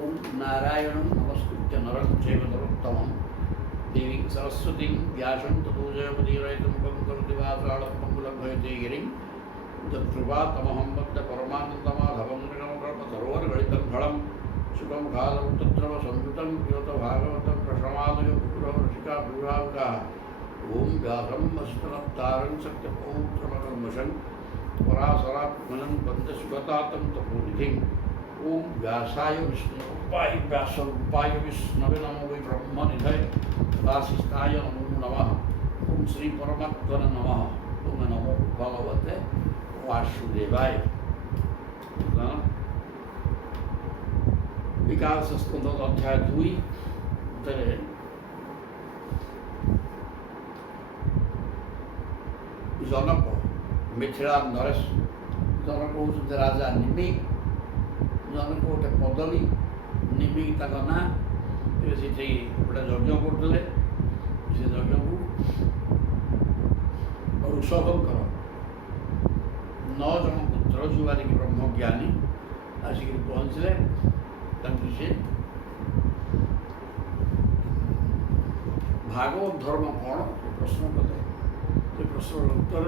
ओम नारायण नमस्कृत्य नरं चैव नरोत्तमं देवीं सरस्वतीं व्यासं ततो जयमुदीरयितुमुखं करोति वाचालं पङ्गुलभयते गिरिं तत्कृपातमहं वद्य परमानन्दमाधवं नृगमकल्पतरोर्गलितं फलं सुखमुखादं तत्र संयुतं प्रियतभागवतं प्रशमादयो विपुररसिका विभावकाः ॐ व्यासं वसिष्ठनप्तारं सत्यपौत्रमकल्मषं पराशरात्मनं वन्दे तपोनिधिं ओम व्यासाय विष्णुरूपाय व्यासरूपाय विष्णवे नमो वै ब्रह्मनिधये वासिष्ठाय नमो नमः ओम श्री परमात्मने नमः ओम नमो भगवते वासुदेवाय। विकास स्कंद अध्याय 2 जनक मिथिला नरेश जनक होउछन्ति राजा निमिक जनक गोटे पदवी निमिक ताका ना से गोटे यज्ञ करते से यज्ञ को ऋषभंकर 9 जन पुत्र जुआरी ब्रह्मज्ञानी आसिक पहुँचले से भागवत धर्म कौन प्रश्न कले से प्रश्न उत्तर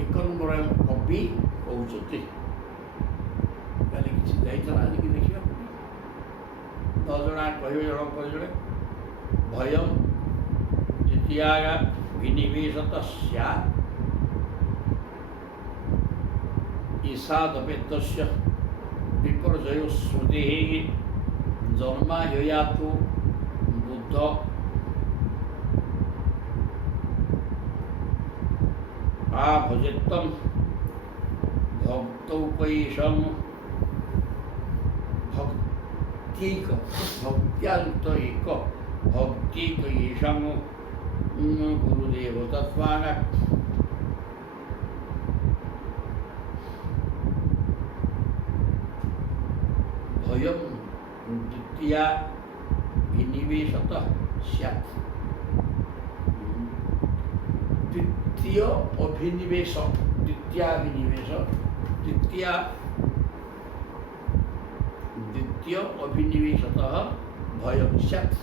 1 नंबर कवि कहते काली किसी दायित्व आज की देखिए 10 जन कहे जन जड़े भयम द्वितीया विनिवेशत ईशादपेत विपर्जय श्रुति जन्मा ययातु बुद्ध भजेतम भक्तौपैशम भक्त्यायुक्त एक भक्तिकैशम गुरुदेव तत्वान भयम द्वितीया विनिवेशत स्यात् द्वितीय अभिनिवेश द्वितीयाभिनिवेश द्वितीय अभिनिवेशतः भय स्यात्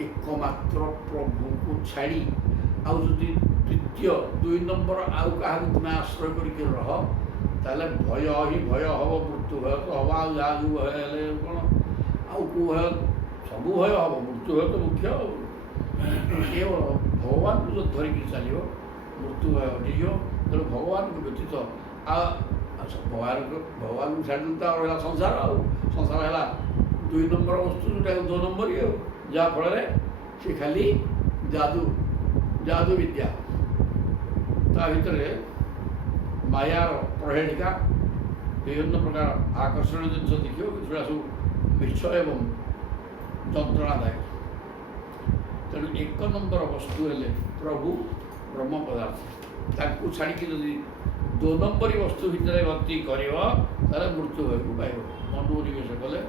एकमात्र प्रभु को छाड़ी आउ जदि द्वितीय 2 नंबर आउ क्या तुम आश्रय करके रह ताले भय ही भय हम मृत्यु भय तो हम आज भय कौन आउ कौ भय सब भय हम मृत्यु भय तो मुख्य केवल भगवान को जो धरिकी चलो मृत्यु भय हटिज तेणु भगवान को व्यतीत भगवान को छाड़ी रहा संसार संसार है 2 नंबर वस्तु जोटा 2 नंबर ही जहाँफल से खाली जादू विद्या ता भीतर मायार प्रहेलिका विभिन्न प्रकार आकर्षण जिन देखिए जो सब मिछ एवं जंत्रणादायक तेणु 1 नंबर वस्तु हेले प्रभु ब्रह्म पदार्थ ताकू छाड़ी जदि 2 नंबर वस्तु भितर गति कर मृत्यु भय को पाइब मनोनिवेश कले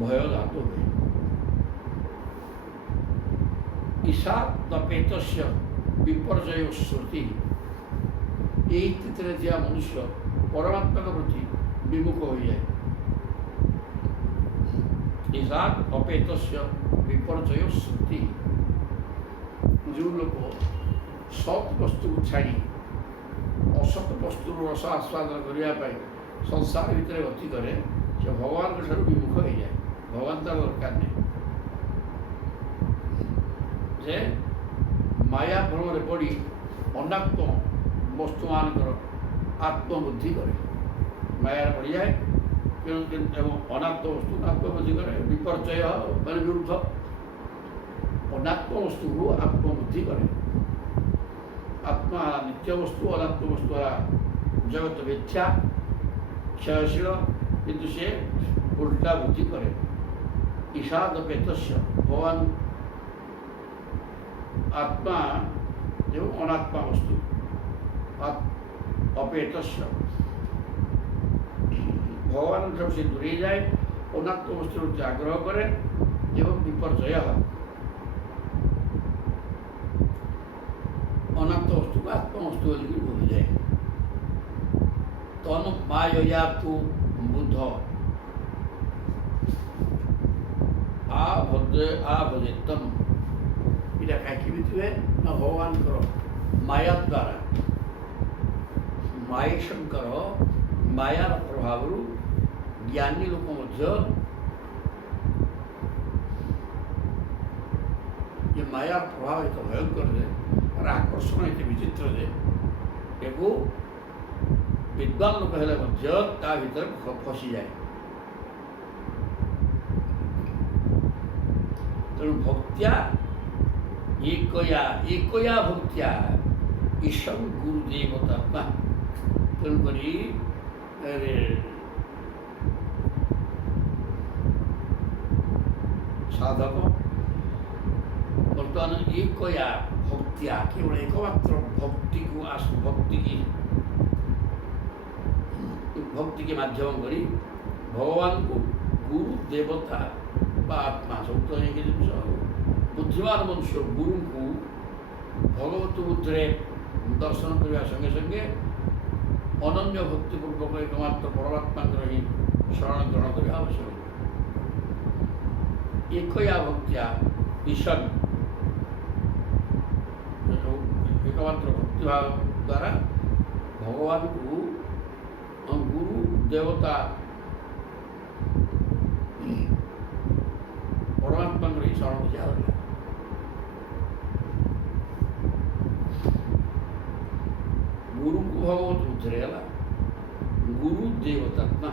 भय धातु हुए ईशादपेत विपर्जय श्रुति यही स्थित मनुष्य परमात्मा प्रति विमुख हो जाए ईशादपेत विपर्जय श्रुति जो लोग सत वस्तु को छाड़ी असत वस्तु रस आस्वादन करने संसार भितर गति करे से भगवान के ठार विमुख हो जाए भगवान तार दरकार नहीं जे माया भ्रम पड़ी अनात्म वस्तु मानकर आत्मबुद्धि करे माया पड़ जाए अनात्म वस्तु आत्मबुद्धि करे विपर्चय मान विरुद्ध अनात्म वस्तु को आत्मबुद्धि करे आत्मा नित्य वस्तु अनात्म वस्तु जगत मिथ्या क्षयशील किंतु से उल्टा बुद्धि करे ईशादपेत भगवान आत्मा जो अनात्मा वस्तु अपेत भगवान जब से दूरी जाए अनात्म वस्तु आग्रह करे एवं विपर्जय अनात्म वस्तु को आत्म वस्तु भूल जाए ତନ୍ ମାୟୟା ତୁ ବୁଧ ଭଜେତମ୍। ଏଇଟା କାହିଁକି ବିଥିବେ ନା ଭଗବାନଙ୍କର ମାୟା ଦ୍ୱାରା ମାୟେଶଙ୍କର ମାୟାର ପ୍ରଭାବରୁ ଜ୍ଞାନୀ ଲୋକ ମଧ୍ୟ ଏ ମାୟାର ପ୍ରଭାବ ଏତେ ଭୟଙ୍କର ଯେ ତାର ଆକର୍ଷଣ ଏତେ ବିଚିତ୍ର ଯେ ଏକୁ ବିଦ୍ୱାନ ଲୋକ ହେଲେ ମଧ୍ୟ ତା ଭିତରେ ଫସିଯାଏ। ତେଣୁ ଭକ୍ତ୍ୟା ଏକୟା ଭକ୍ତ୍ୟା ଈଶଂ ଗୁରୁଦେବତା। ତେଣୁକରି ସାଧକ ବର୍ତ୍ତମାନ ଏକୟା ଭକ୍ତ୍ୟା କେବଳ ଏକମାତ୍ର ଭକ୍ତିକି ମାଧ୍ୟମ କରି ଭଗବାନଙ୍କୁ ଗୁରୁ ଦେବତା ବା ଆତ୍ମା ସବୁ ତ ଏକ ଜିନିଷ। ବୁଦ୍ଧିମାନ ମନୁଷ୍ୟ ଗୁରୁଙ୍କୁ ଭଗବତ ବୁଦ୍ଧିରେ ଦର୍ଶନ କରିବା ସଙ୍ଗେ ସଙ୍ଗେ ଅନନ୍ୟ ଭକ୍ତିପୂର୍ବକ ଏକମାତ୍ର ପରମାତ୍ମାଙ୍କର ହିଁ ଶରଣ ଗ୍ରହଣ କରିବା ଆବଶ୍ୟକ। ଏକୟା ଭକ୍ତ୍ୟା ଈଶନ୍ ଏକମାତ୍ର ଭକ୍ତିଭାବ ଦ୍ୱାରା ଭଗବାନଙ୍କୁ ଗୁରୁ ଦେବତା ପରମାତ୍ମାଙ୍କର ହିଁ ଶରଣ ଦିଆଗଲା। ଗୁରୁଙ୍କୁ ଭଗବତ ବୁଦ୍ଧିରେ ହେଲା ଗୁରୁ ଦେବତାତ୍ମା।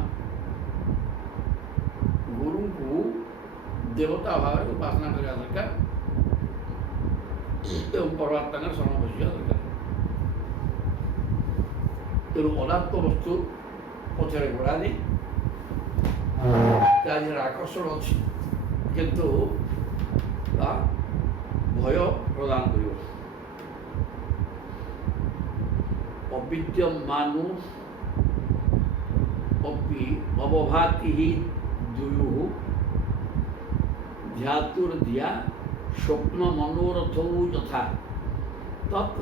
ଗୁରୁଙ୍କୁ ଦେବତା ଭାବରେ ଉପାସନା କରିବା ଦରକାର ଏବଂ ପରମାତ୍ମାଙ୍କର ଶରଣ ବସିବା ଦରକାର। ତେଣୁ ଅନାତ୍ମ ବସ୍ତୁ ପଛରେ ଗୋଡ଼ାନି ତା ଦେହରେ ଆକର୍ଷଣ ଅଛି କିନ୍ତୁ ତା ଭୟ ପ୍ରଦାନ କରିବ। ଅବିଦ୍ୟମାନୁ ଅପି ଅବଭାତି ହି ଦୁୟୁଃ ଧ୍ୟାତୁର୍ଧିୟା ସ୍ୱପ୍ନ ମନୋରଥୌ ଯଥା ତତ୍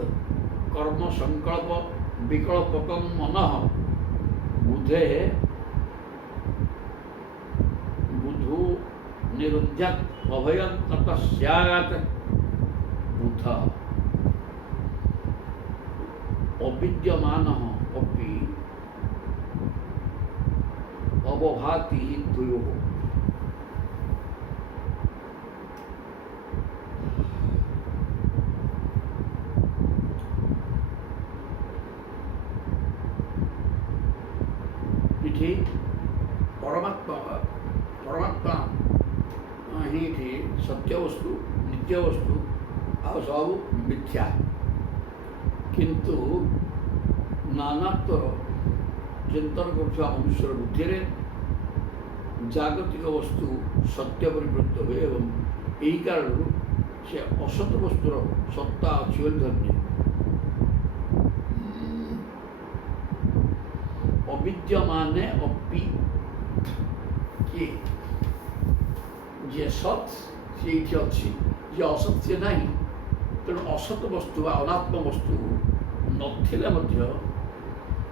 କର୍ମ ସଂକଳ୍ପ ବିକଳ୍ପକଂ ମନଃ ବୁଧେ ବୁଧୁ ନିରୁଦ୍ଧ୍ୟାତ୍ ଅଭୟଂ ତତଃ ସ୍ୟାତ୍ ବୁଧ। ଅବିଦ୍ୟମାନଃ ଅପି ଅବଭାତି हि ଦୁୟୁଃ। ଏଠି ପରମାତ୍ମା ହିଁ ଏଠି ସତ୍ୟ ବସ୍ତୁ ନିତ୍ୟ ବସ୍ତୁ ଆଉ ସବୁ ମିଥ୍ୟା। କିନ୍ତୁ ନାନାତ୍ୱର ଚିନ୍ତନ କରୁଥିବା ମନୁଷ୍ୟର ବୁଦ୍ଧିରେ ଜାଗତିକ ବସ୍ତୁ ସତ୍ୟ ପରିବୃତ୍ତ ହୁଏ ଏବଂ ଏହି କାରଣରୁ ସେ ଅସତ ବସ୍ତୁର ସତ୍ତା ଅଛି ବୋଲି ଧନ୍ୟ। ଅବିଦ୍ୟମାନେ ଅପି କିଏ ଯିଏ ସତ୍ ସେ ଏଇଠି ଅଛି, ଯିଏ ଅସତ୍ ସିଏ ନାହିଁ। ତେଣୁ ଅସତ ବସ୍ତୁ ବା ଅନାତ୍ମ ବସ୍ତୁ ନଥିଲେ ମଧ୍ୟ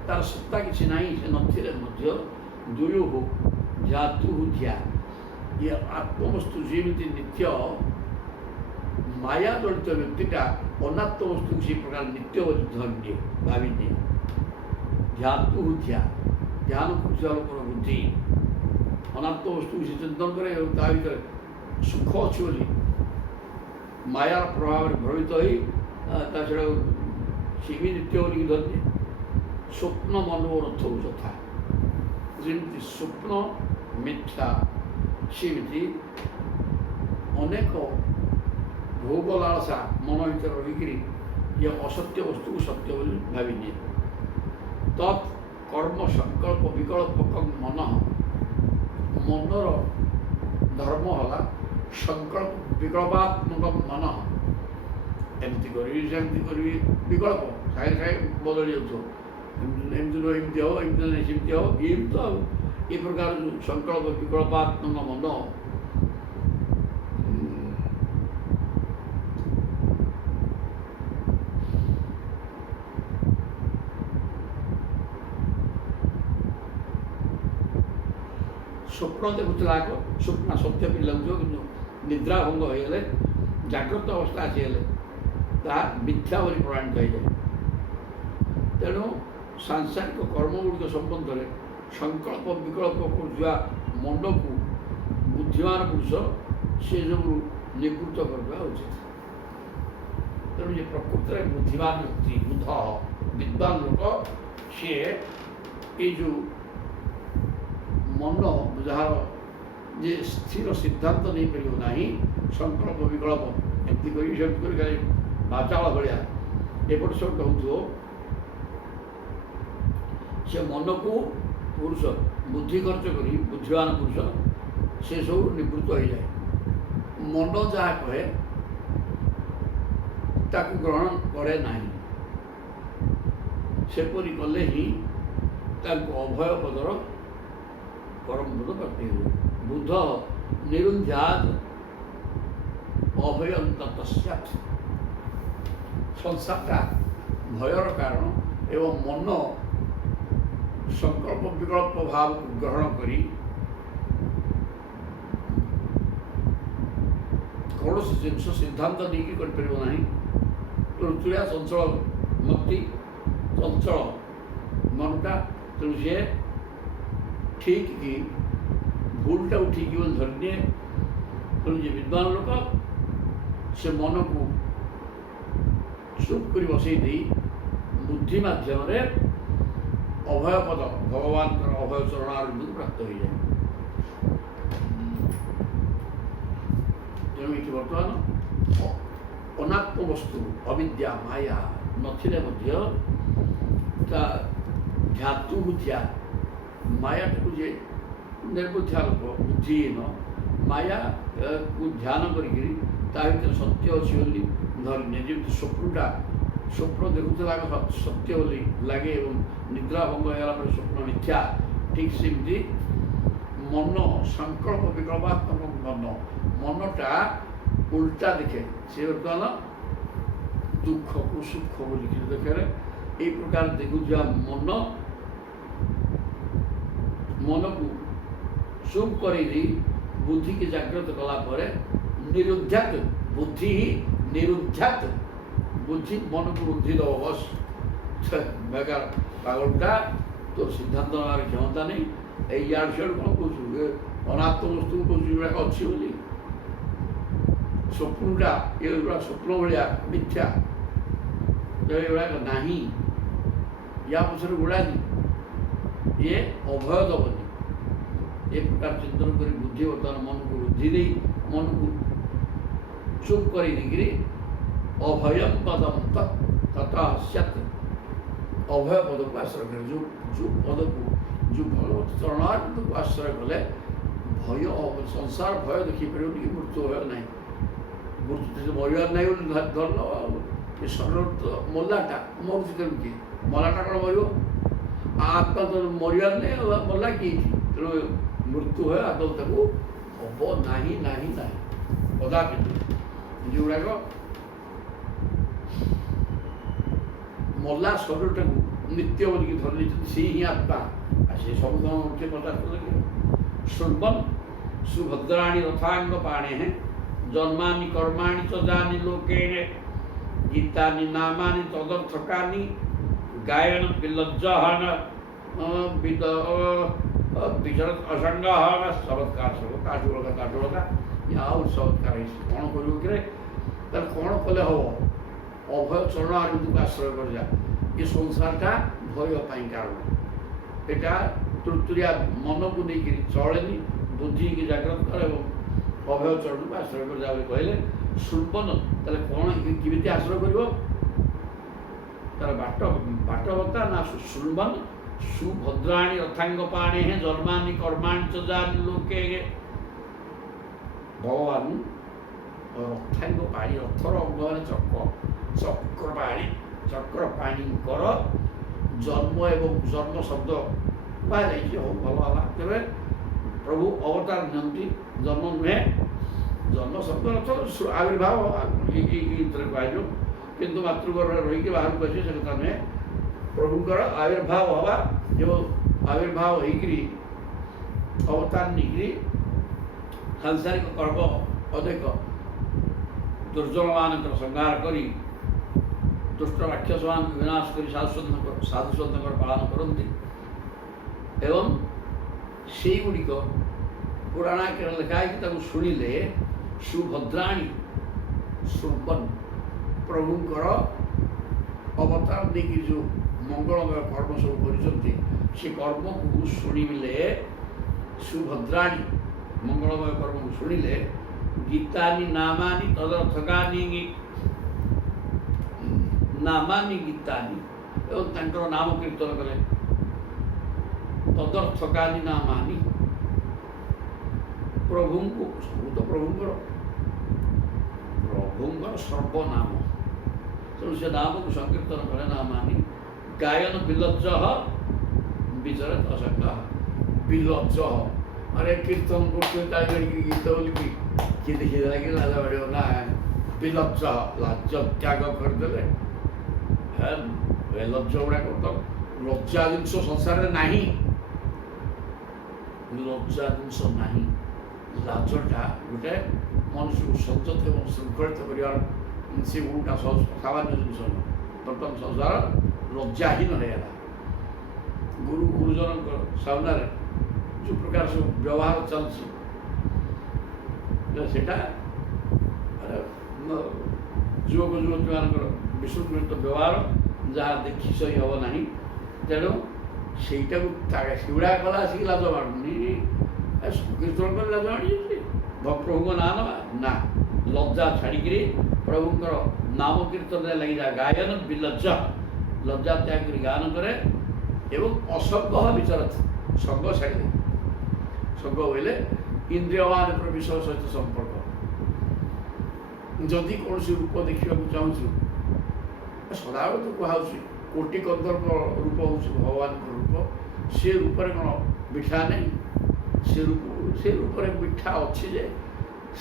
ତାର ସତ୍ତା କିଛି ନାହିଁ, ସେ ନଥିଲେ ମଧ୍ୟ ଦୁୟୁଃ ଧ୍ୟାତୁଃ ଧ୍ୟା ଇଏ ଆତ୍ମବସ୍ତୁ ଯେମିତି ନିତ୍ୟ ମାୟା ଜଡ଼ିତ ବ୍ୟକ୍ତିଟା ଅନାତ୍ମ ବସ୍ତୁକୁ ସେହି ପ୍ରକାର ନିତ୍ୟ ବୋଲି ଧରିନିଏ ଭାବିନିଏ। ଧ୍ୟାତୁଃ ଧ୍ୟା ଧ୍ୟାନ କରୁଥିବା ଲୋକର ବୁଦ୍ଧି ଅନାତ୍ମ ବସ୍ତୁକୁ ସେ ଚିନ୍ତନ କରେ ଏବଂ ତା ଭିତରେ ସୁଖ ଅଛି ବୋଲି ମାୟାର ପ୍ରଭାବରେ ଭ୍ରମିତ ହୋଇ ତା ଛଡ଼ା ସେ ବି ନିତ୍ୟ ବୋଲିକି ଧରିନିଏ। ସ୍ୱପ୍ନ ମନୋରଥ ଯଥା ଯେମିତି ସ୍ୱପ୍ନ ମିଥ୍ୟା ସେମିତି ଅନେକ ଭୋଗ ଲାଳସା ମନ ଭିତରେ ରହିକିରି ଇଏ ଅସତ୍ୟ ବସ୍ତୁକୁ ସତ୍ୟ ବୋଲି ଭାବିନିଏ। ତତ୍ କର୍ମ ସଂକଳ୍ପ ବିକଳ୍ପକ ମନଃ ମନର ଧର୍ମ ହେଲା ସଂକଳ୍ପ ବିକଳ୍ପାତ୍ମକ ମନଃ। ଏମିତି କରିବି ସେମିତି କରିବି ବିକଳ୍ପ ସାଙ୍ଗେ ସାଙ୍ଗେ ବଦଳି ଯାଉଥିବ। ଏମିତି ନୁହେଁ ଏମିତି ହେବ, ଏମିତି ନାହିଁ ସେମିତି ହେବ, ଏମିତି ଆଉ ଏ ପ୍ରକାର ଯେଉଁ ସଂକଳ୍ପ ବିକଳ୍ପାତ୍ମକ ମନ ସ୍ୱପ୍ନ ଦେଖୁଥିଲା ଆଗ ସ୍ୱପ୍ନ ସତ୍ୟ ବି ଲାଗୁଥିବ କିନ୍ତୁ ନିଦ୍ରା ଭଙ୍ଗ ହୋଇଗଲେ ଜାଗ୍ରତ ଅବସ୍ଥା ଆସିଗଲେ ତାହା ମିଥ୍ୟା ବୋଲି ପ୍ରମାଣିତ ହୋଇଯାଏ। ତେଣୁ ସାଂସାରିକ କର୍ମଗୁଡ଼ିକ ସମ୍ବନ୍ଧରେ ସଂକଳ୍ପ ବିକଳ୍ପ କରୁଥିବା ମନକୁ ବୁଦ୍ଧିମାନ ପୁରୁଷ ସେସବୁ ନିବୃତ୍ତ କରିବା ଉଚିତ। ତେଣୁ ଯେ ପ୍ରକୃତରେ ବୁଦ୍ଧିମାନ ବ୍ୟକ୍ତି ବୁଦ୍ଧ ବିଦ୍ୱାନ ଲୋକ ସିଏ ଏଇ ଯେଉଁ ମନ ଯାହାର ଯେ ସ୍ଥିର ସିଦ୍ଧାନ୍ତ ନେଇପାରିବ ନାହିଁ ସଂକଳ୍ପ ବିକଳ୍ପ ଏମିତି କରି ସେମିତି କରି ଖାଲି ବାଚାଳ ଭଳିଆ ଏପଟ ସେପଟ ହେଉଥିବ ସେ ମନକୁ ପୁରୁଷ ବୁଦ୍ଧି ଖର୍ଚ୍ଚ କରି ବୁଦ୍ଧିମାନ ପୁରୁଷ ସେସବୁ ନିବୃତ୍ତ ହୋଇଯାଏ। ମନ ଯାହା କହେ ତାକୁ ଗ୍ରହଣ କରେ ନାହିଁ। ସେପରି କଲେ ହିଁ ତାଙ୍କୁ ଅଭୟ ପଦର ପରମ ପଦ ପ୍ରାପ୍ତି ହୁଏ। ବୁଦ୍ଧ ନିରୁନ୍ଧ୍ୟାତ୍ ଅଭୟନ୍ତସ୍ୟାତ୍। ସଂସାରଟା ଭୟର କାରଣ ଏବଂ ମନ ସଂକଳ୍ପ ବିକଳ୍ପ ଭାବକୁ ଗ୍ରହଣ କରି କୌଣସି ଜିନିଷ ସିଦ୍ଧାନ୍ତ ନେଇକି କରିପାରିବ ନାହିଁ। ଋତୁଳିଆ ଚଞ୍ଚଳ ମତି ଚଞ୍ଚଳ ମନଟା ତେଣୁ ସିଏ ଠିକ୍ କି ଭୁଲଟାକୁ ଠିକ୍ ବୋଲି ଧରିନିଏ। ତେଣୁ ଯେ ବିଦ୍ୱାନ ଲୋକ ସେ ମନକୁ ଚୁପ୍ କରି ବସେଇ ଦେଇ ବୁଦ୍ଧି ମାଧ୍ୟମରେ ଅଭୟ ପଦ ଭଗବାନଙ୍କର ଅଭୟ ଚରଣାରବିନ୍ଦକୁ ପ୍ରାପ୍ତ ହୋଇଯାଏ। ତେଣୁ ଏଠି ବର୍ତ୍ତମାନ ଅନାତ୍ମ ବସ୍ତୁ ଅବିଦ୍ୟା ମାୟା ନଥିଲେ ମଧ୍ୟ ତା ଧ୍ୟାତୁବୁଦ୍ଧିଆ ମାୟାଟାକୁ ଯେ ନିର୍ବୁଦ୍ଧିଆ ଲୋକ ବୁଦ୍ଧିହୀନ ମାୟାକୁ ଧ୍ୟାନ କରିକିରି ତା ଭିତରେ ସତ୍ୟ ଅଛି ବୋଲି ଧରିନିଏ। ଯେମିତି ସ୍ୱପ୍ନ ଦେଖୁଥିଲା ସତ୍ୟ ବୋଲି ଲାଗେ ଏବଂ ନିଦ୍ରା ଭଙ୍ଗ ହେଇଗଲା ପରେ ସ୍ୱପ୍ନ ମିଥ୍ୟା, ଠିକ୍ ସେମିତି ମନ ସଂକଳ୍ପ ବିକଳ୍ପାତ୍ମକ ମନଟା ଉଲ୍ଟା ଦେଖେ। ସେ ବର୍ତ୍ତମାନ ଦୁଃଖକୁ ସୁଖ ବୋଲିକିରି ଦେଖେ। এই প্রকার দেখুଥିବା ମନକୁ ଚୁପ୍ କରେଇ ବୁଦ୍ଧିକି ଜାଗ୍ରତ କଲା ପରେ ନିରୁଦ୍ଧ୍ୟାତ ବୁଦ୍ଧି ହିଁ ନିରୁଦ୍ଧ୍ୟାତ ବୁଦ୍ଧି ମନକୁ ବୁଦ୍ଧି ଦେବ ବସ୍ ବେକାର ପାଗଳଟା ତୋର ସିଦ୍ଧାନ୍ତ ନେବାର କ୍ଷମତା ନାହିଁ। ଏଇ ଇଆଡ଼ୁ ସିଆଡ଼ୁ କ'ଣ କହୁଛୁ ଅନାତ୍ମ ବସ୍ତୁକୁ କହୁଛୁ ଏଗୁଡ଼ାକ ଅଛି ବୋଲି ସ୍ୱପ୍ନଟା ଏଗୁଡ଼ା ସ୍ୱପ୍ନ ଭଳିଆ ମିଥ୍ୟା ଏଗୁଡ଼ାକ ନାହିଁ। या पछर गुड़ानी ये अभय दबनी ए प्रकार चिंतन कर बुद्धि बर्तमान मन को बुद्धि दे मन को चुप कर अभयम पदम तथा सत अभय पद को आश्रय कर जो पद को जो भगवत चरणार्थ को आश्रय कले भय संसार भय देखी पार कि मृत्यु भय ना मृत्यु मरवार ना धरल ये शरीर मलाटा मरुची केमती मलाटा कौन मर आत्मा तो मरवार नहीं मला कि तेणु मृत्यु है आदौ ताको हम ना कदापि जोड़ाक मल्ला शरीर टाक नित्य बोलिक धरली से ही आत्मा से सब उठे पचास शुभम सुभद्राणी रथांग पाणे हैं जन्मानि कर्माणि च जानि लोके गीतानि नामानि तदर्थकानि गायन विलज्जहन विचरत असंगहन सबत्कार काटुड़का या सबत्कार कौन कर कौन कले हम अभय चरण आदि को आश्रय कर जा ये संसारटा भय कारण एटा तृतीया मन को लेकर चलेनी बुद्धि की जागृत कर अभय चरण को आश्रय कर जा कहले सुल्पन ताले कौन किमिति आश्रय कर तार बाट बता ना सुल्बन सुभद्राणी रथांग पाणे हैं जन्मानि कर्माणि च जानि लोके भगवान रथांग पाणी रथर अंग चक्र पाणी जन्म एवं जन्म शब्द भल तेरे प्रभु अवतार नियंती जन्म नुहे जन्म शब्द अर्थ आविर्भाव कह किंतु मातृगर्भ रही बाहर को से कथा नुहे प्रभुंर आविर्भाव हवा जो आविर्भाव होकर ଅବତାର ନେଇକିରି ସାଂସାରିକ କର୍ମ ଅଧିକ ଦୁର୍ଜନମାନଙ୍କର ସଂହାର କରି ଦୁଷ୍ଟ ରାକ୍ଷସମାନଙ୍କୁ ବିନାଶ କରି ସାଧୁସନ୍ଥଙ୍କର ପାଳନ କରନ୍ତି ଏବଂ ସେଇଗୁଡ଼ିକ ପୁରାଣ ଆକାରରେ ଲେଖା ହେଇକି ତାକୁ ଶୁଣିଲେ ସୁଭଦ୍ରାଣୀ ଶୃଙ୍ଖନ ପ୍ରଭୁଙ୍କର ଅବତାର ଦେଇକି ଯେଉଁ ମଙ୍ଗଳମୟ କର୍ମ ସବୁ କରିଛନ୍ତି ସେ କର୍ମକୁ ଶୁଣିଲେ ସୁଭଦ୍ରାଣୀ ମଙ୍ଗଳମୟ କର୍ମକୁ ଶୁଣିଲେ ଗୀତାନି ନାମାନି ତଦର୍ଥକାନି ନାମାନି ଗୀତାନି ଏବଂ ତାଙ୍କର ନାମ କୀର୍ତ୍ତନ କଲେ ତଦର୍ଥକାନି ନାମାନି ପ୍ରଭୁଙ୍କୁ ସବୁ ତ ପ୍ରଭୁଙ୍କର ସର୍ବନାମ ତେଣୁ ସେ ନାମକୁ ସଂକୀର୍ତ୍ତନ କଲେ ନାମାନି ଗାୟନ ବିଲଜ୍ଜ ବିଚରେ ଅସଙ୍ଗ ବିଲଜ୍ଜ अरे कीर्तन करते गीत बोली किए देखीदेला कि लाज बाड़ ना विलज्ज लाज त्याग करदे लज्ज गुड़ाक तो लज्जा जिनस संसार ना लज्जा जिनस ना लाजटा गोटे मनुष्य को संयत और श्रृंखलित कर से गोटा सामान्य जिनस बर्तमान संसार लज्जाहीन है गुरु गुरुजन सामने जो प्रकार सब व्यवहार चलती युवक युवती मान विशृंखलित व्यवहार जहाँ देखी सही हम ना तेणु सेटा सेगुड़ा कला आसिक लाज माड़ुनी संकीर्तन कर लाज माड़ी प्रभु ना ना लज्जा छाड़ी प्रभुंर नाम कीर्तन लगी जा गायन विलज्ज लज्जा त्याग कर गान करे एवं असंग विचरत संग छाड़ी संग बोले इंद्रियमान विषय सहित संपर्क जदि कौन रूप देखा चाहूँ सदाबले तो कहुच्छी कोटि कंदर्प रूप हूँ भगवान रूप से रूप कौन मिठा नहीं से रूप मिठा अच्छी जे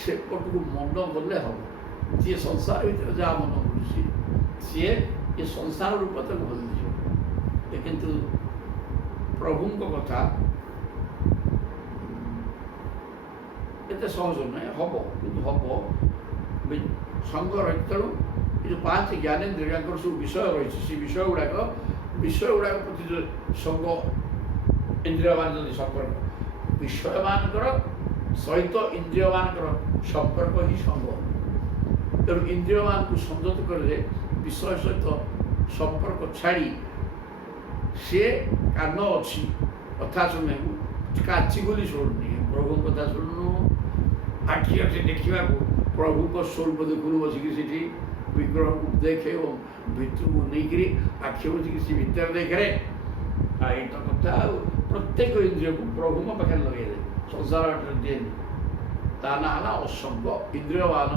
से पट को मन गले हम जी संसार भर जहाँ मन करुँची सी ये संसार रूप तक भूल किंतु प्रभु कथा एत सहज नुहे हम कि हम संग रही तेणु ये जो 5 ज्ञानेन्द्रिय सब विषय रही से विषय गुड़ाक प्रति जो संग इंद्रिय मान संपर्क विषय मानकर सहित इंद्रिय मानकर संपर्क ही संग तेणु इंद्रिय मान को संयत करले विषय सहित संपर्क छाड़ी सी कान अच्छी कथा शुणे काची बोली शुणुनी प्रभु कथा शुणु आखि अच्छे देखा प्रभु को स्वरूप देखुन बसिक विग्रह को देखे भितर को नहीं आखि बसिक सी भितर देखे आई तो कथा प्रत्येक इंद्रिय को प्रभु पाखे लगे संसार दिए ता ना असंग इंद्रिय मान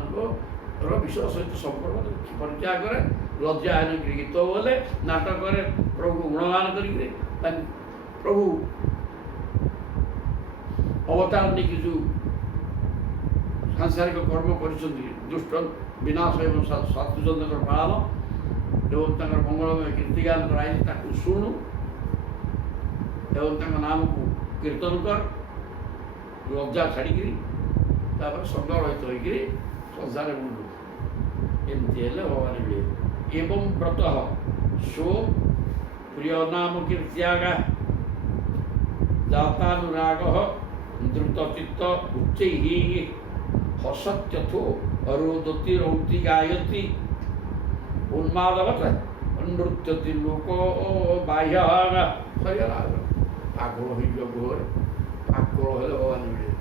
विषय सहित संपर्क परित्याग करे लज्जा है गीत बोले नाटक करे प्रभु गुणगान कर प्रभु अवतार नहीं जो सांसारिक कर्म कर दुष्ट विनाश एवं साधुजन पालन एवं मंगलमय कीर्तिगान कराई शुणु एवं नाम को कीर्तन कर लज्जा छाड़ी संग रहित होकर संसार बुलू एमती भगवान मिले एवं व्रत सो प्रिय नाम कीर्त्याग जातानुराग द्रुतचित्त उच्च हसत्यथो अरोदति रौति गायति उन्मादवत नृत्यति लोको बाह्य पागल हो गोर पागल हेले भगवान मिले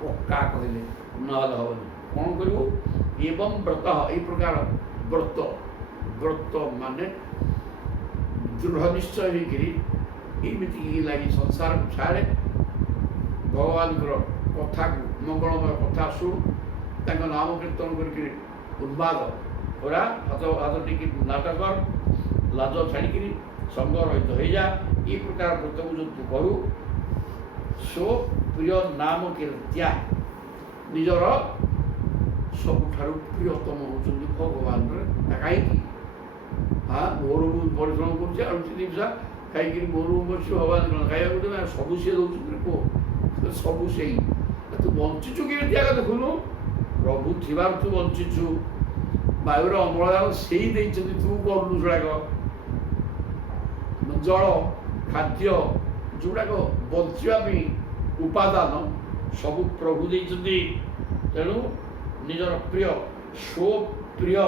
पक्का कहले नहले हेनी कौन करू एवं व्रत यही प्रकार व्रत व्रत माने दृढ़ निश्चय होमती लगी संसार को छाड़े भगवान कथा को मंगलमय कथा शुणु नाम कीर्तन कर उन्माद पूरा हाथ हाथ टिकी नाटक लाज छाड़ी संग रहित हो जा ये प्रकार व्रत को जो करू सो प्रिय नाम कीर्त्या निजर सबुठार प्रियतम होती भगवान कहीं हाँ मोर परिश्रम कर कहीं मोर बस भगवान खाया सब सी दौर कह ସବୁ ସେଇ ତୁ ବଞ୍ଚିଛୁ କେମିତି ଆଗ ଦେଖୁନୁ ପ୍ରଭୁ ଥିବାରୁ ତୁ ବଞ୍ଚିଛୁ ବାୟୁର ଅମ୍ଳଜାନ ସେଇ ଦେଇଛନ୍ତି ତୁ କରୁନୁ ସେଗୁଡ଼ାକ ଜଳ ଖାଦ୍ୟ ଯେଉଁଗୁଡ଼ାକ ବଞ୍ଚିବା ପାଇଁ ଉପାଦାନ ସବୁ ପ୍ରଭୁ ଦେଇଛନ୍ତି ତେଣୁ ନିଜର ପ୍ରିୟ ସ୍ୱପ୍ରିୟ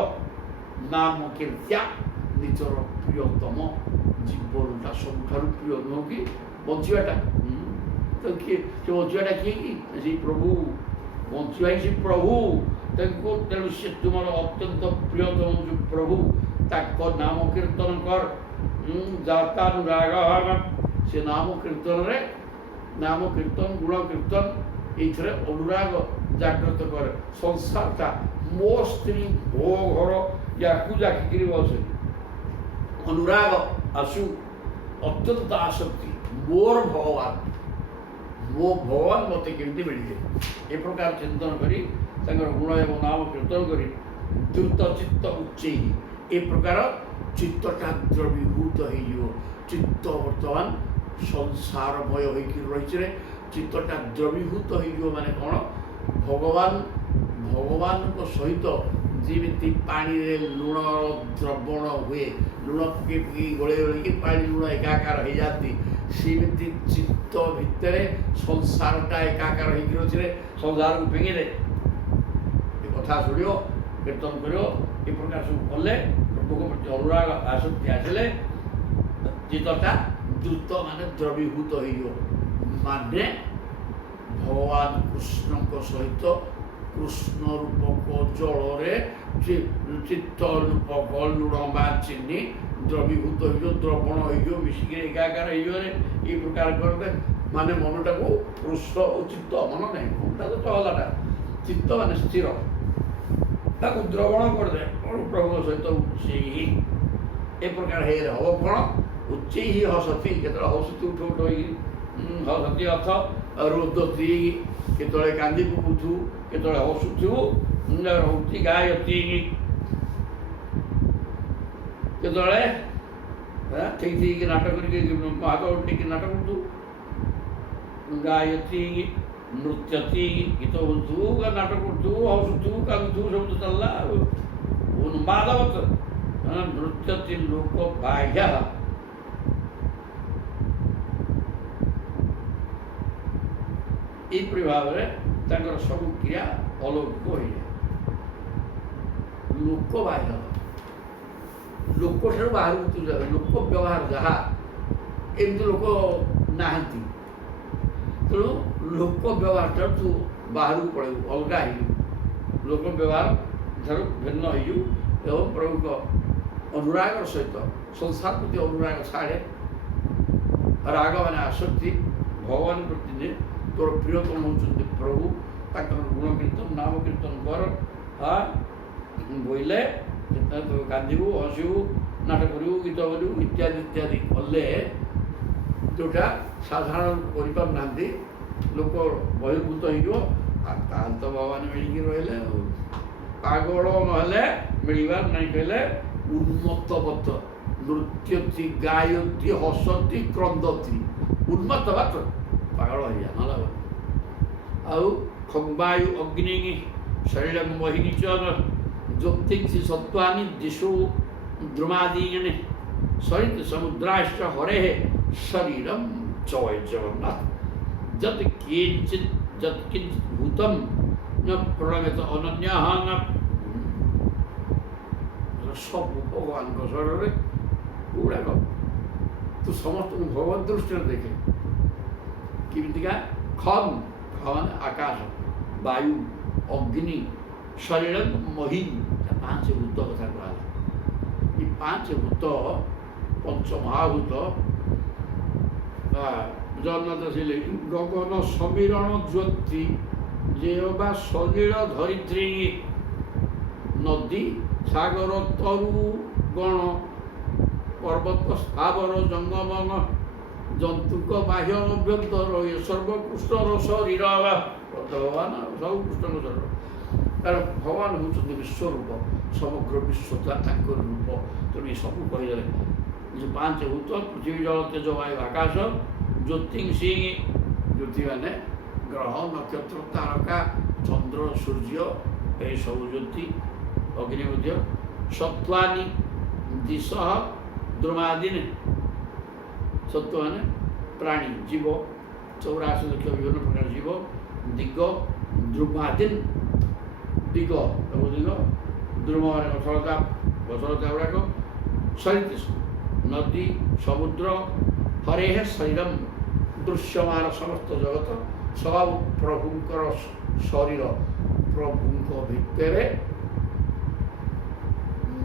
ନାମ କୀର୍ତ୍ତିଆ ନିଜର ପ୍ରିୟତମ ଜୀବନଟା ସବୁଠାରୁ ପ୍ରିୟ ନୁହଁ କି ବଞ୍ଚିବାଟା ତ କିଏ ସେ ବଞ୍ଚିବାଟା କିଏ କି ସେଇ ପ୍ରଭୁ ବଞ୍ଚିବା ହିଁ ସେ ପ୍ରଭୁ ତାଙ୍କୁ ତେଣୁ ସେ ତୁମର ଅତ୍ୟନ୍ତ ପ୍ରିୟତମ ଯେଉଁ ପ୍ରଭୁ ତାଙ୍କ ନାମ କୀର୍ତ୍ତନ କର ଜାତାନୁରାଗ ସେ ନାମ କୀର୍ତ୍ତନରେ ନାମ କୀର୍ତ୍ତନ ଗୁଣ କୀର୍ତ୍ତନ ଏଇଥିରେ ଅନୁରାଗ ଜାଗ୍ରତ କରେ ସଂସାରଟା ମୋ ସ୍ତ୍ରୀ ମୋ ଘର ୟାକୁ ଜାକିକିରି ବସେ ଅନୁରାଗ ଆସୁ ଅତ୍ୟନ୍ତ ଆସକ୍ତି ମୋର ଭଗବାନ ମୋ ଭଗବାନ ମୋତେ କେମିତି ମିଳିଲେ ଏ ପ୍ରକାର ଚିନ୍ତନ କରି ତାଙ୍କର ଗୁଣ ଏବଂ ନାମ କୀର୍ତ୍ତନ କରି ଦ୍ରୁତ ଚିତ୍ତ ଉଚ୍ଚେଇ ଏ ପ୍ରକାର ଚିତ୍ତଟା ଦ୍ରବୀଭୂତ ହେଇଯିବ ଚିତ୍ତ ବର୍ତ୍ତମାନ ସଂସାରମୟ ହୋଇକି ରହିଛି ରେ ଚିତ୍ତଟା ଦ୍ରବୀଭୂତ ହେଇଯିବ ମାନେ କ'ଣ ଭଗବାନଙ୍କ ସହିତ ଯେମିତି ପାଣିରେ ଲୁଣ ଦ୍ରବଣ ହୁଏ ଲୁଣ ପକେଇ ପକେଇ ଗୋଳେଇ ଗୋଳେଇକି ପାଣି ଲୁଣ ଏକାକାର ହେଇଯାନ୍ତି ସେମିତି ଚିତ୍ତ ଭିତରେ ସଂସାରଟା ଏକାକାର ହେଇକି ଅଛି ରେ ସଂସାରକୁ ଫିଙ୍ଗିଲେ ଏ କଥା ଶୁଣିବ କୀର୍ତ୍ତନ କରିବ ଏ ପ୍ରକାର ସବୁ କଲେ ପ୍ରଭୁଙ୍କ ପ୍ରତି ଅନୁରାଗ ଆସକ୍ତି ଆସିଲେ ଚିତ୍ତଟା ଦ୍ରୁତ ମାନେ ଦ୍ରବୀଭୂତ ହେଇଯିବ ମାନେ ଭଗବାନ କୃଷ୍ଣଙ୍କ ସହିତ କୃଷ୍ଣ ରୂପକ ଜଳରେ ଚିତ୍ତ ରୂପକ ଲୁଣ ବା ଚିନି ଦ୍ରବୀଭୂତ ହେଇଯିବ ଦ୍ରବଣ ହେଇଯିବ ମିଶିକି ଏକାକାର ହେଇଯିବରେ ଏଇ ପ୍ରକାର କରିବେ ମାନେ ମନଟାକୁ କୃଷ୍ଣ ଓ ଚିତ୍ତ ମନ ନାହିଁ ମନଟା ତ ଚହଲାଟା ଚିତ୍ତ ମାନେ ସ୍ଥିର ତାକୁ ଦ୍ରବଣ କରିଦେ ପ୍ରଭୁଙ୍କ ସହିତ ଉଚ୍ଚେଇ ଏ ପ୍ରକାର ହେଇଗଲେ ହବ କ'ଣ ଉଚ୍ଚେଇ ହିଁ ହସତି କେତେବେଳେ ହସୁତି ଉଠ ଉଠ ହେଇକି ହସତି ଅର୍ଥ ରୋଦତି କେତେବେଳେ କାନ୍ଦି ପକଉଥିବୁ କେତେବେଳେ ହସୁଥିବୁ ହଉଛି ଗାୟତି କେତେବେଳେ ଠିକ୍ ଠିକ୍ ନାଟକ କରିକି ହାତ ଉଠିକି ନାଟକ କରୁଥିବୁ ଗାୟତି ନୃତ୍ୟତି ଗୀତ ବୋଲୁଥିବୁ ନାଟକ କରୁଥିବୁ ହସୁଥିବୁ କାନ୍ଦୁଥିବୁ ସବୁ ତ ଚାଲିଲା ଆଉ ଉନ୍ମାଦବତ ନୃତ୍ୟତି ଲୋକ ବାହ୍ୟ ଏହିପରି ଭାବରେ ତାଙ୍କର ସବୁ କ୍ରିୟା ଅଲୌକିକ ହୋଇଯାଏ ଲୋକ ବାହ୍ୟ ଲୋକଠାରୁ ବାହାରକୁ ଲୋକ ବ୍ୟବହାର ଯାହା ଏମିତି ଲୋକ ନାହାନ୍ତି ତେଣୁ ଲୋକ ବ୍ୟବହାରଠାରୁ ତୁ ବାହାରକୁ ପଳେଇବୁ ଅଲଗା ହେଇଯିବୁ ଲୋକ ବ୍ୟବହାର ଠାରୁ ଭିନ୍ନ ହେଇଯିବୁ ଏବଂ ପ୍ରଭୁଙ୍କ ଅନୁରାଗର ସହିତ ସଂସାର ପ୍ରତି ଅନୁରାଗ ଛାଡ଼େ ରାଗ ମାନେ ଆସକ୍ତି ଭଗବାନ ପ୍ରତି ତୋର ପ୍ରିୟତମ ହେଉଛନ୍ତି ପ୍ରଭୁ ତାଙ୍କର ଗୁଣ କୀର୍ତ୍ତନ ନାମ କୀର୍ତ୍ତନ କର ବୋଇଲେ ତୁ କାନ୍ଦିବୁ ହସିବୁ ନାଟକ କରିବୁ ଗୀତ କରିବୁ ଇତ୍ୟାଦି ଇତ୍ୟାଦି କଲେ ଯେଉଁଟା ସାଧାରଣ କରିପାରୁନାହାନ୍ତି ଲୋକ ବହିର୍ଭୂତ ହେଇଯିବ ତାହେଲେ ତ ଭଗବାନ ମିଳିକି ରହିଲେ ପାଗଳ ନହେଲେ ମିଳିବାର ନାହିଁ କହିଲେ ଉନ୍ମତ୍ତବତ ନୃତ୍ୟତି ଗାୟନ୍ତି ହସନ୍ତି କ୍ରନ୍ଦନ୍ତି ଉନ୍ମତ୍ତ ବାତ ପାଗଳ ହେଇଯା ନହେଲେ ଆଉ ଖମ୍ବାୟୁ ଅଗ୍ନି ଶରୀର ମୋହିନୀ ଜ୍ୟୋତିଷି ସତ୍ୱାନି ଦିଶୁ ଦ୍ରୁମାଦୀନ ସରିତ ସमुद्राश्च हरे शरीरम जय जगन्नाथ जत किंचित भूतम न प्रणमित अनन्य न सब भगवान शरीर गुड़ाक तू समस्त भगवत दृष्टि देखे किमितिका खम खन आकाश वायु अग्नि शरीर महीन 5 भूत कथा कहा ये 5 भूत पंचमहाभूत जगन्नाथ से गगन समीरण ज्योति जेवा सलिल धरित्री नदी सागर तरु गण पर्वत स्थावर जंगमन जंतुक बाह्य अभ्यंतर ये सर्वकृष्णर शरीर भगवान सब कृष्ण शरीर तार भगवान होती विश्वरूप समग्र विश्व रूप तेणु ये सब कहीदे जो 5 भूत पृथ्वी जल तेज वायु आकाश ज्योतिषी ज्योति मैंने ଗ୍ରହ ନକ୍ଷତ୍ର ତାରକା ଚନ୍ଦ୍ର ସୂର୍ଯ୍ୟ ଏସବୁ ଜ୍ୟୋତି ଅଗ୍ନି ମଧ୍ୟ ସତ୍ୱାନି ଦିଶ ଦ୍ରୁମାଦିନ ସତ୍ୱ ମାନେ ପ୍ରାଣୀ ଜୀବ 84 ଲକ୍ଷ ବିଭିନ୍ନ ପ୍ରକାର ଜୀବ ଦିଗ ଦ୍ରୁମାଦିନ ଦିଗ ସବୁ ଦିଗ ଦ୍ରୁମ ମାନେ ଗଛଲତା ଗୁଡ଼ାକ ସରିତ ନଦୀ ସମୁଦ୍ର ହରେ ଶରୀରମ୍ ଦୃଶ୍ୟମାନ ସମସ୍ତ ଜଗତ ସବୁ ପ୍ରଭୁଙ୍କର ଶରୀର ପ୍ରଭୁଙ୍କ ଭିତରେ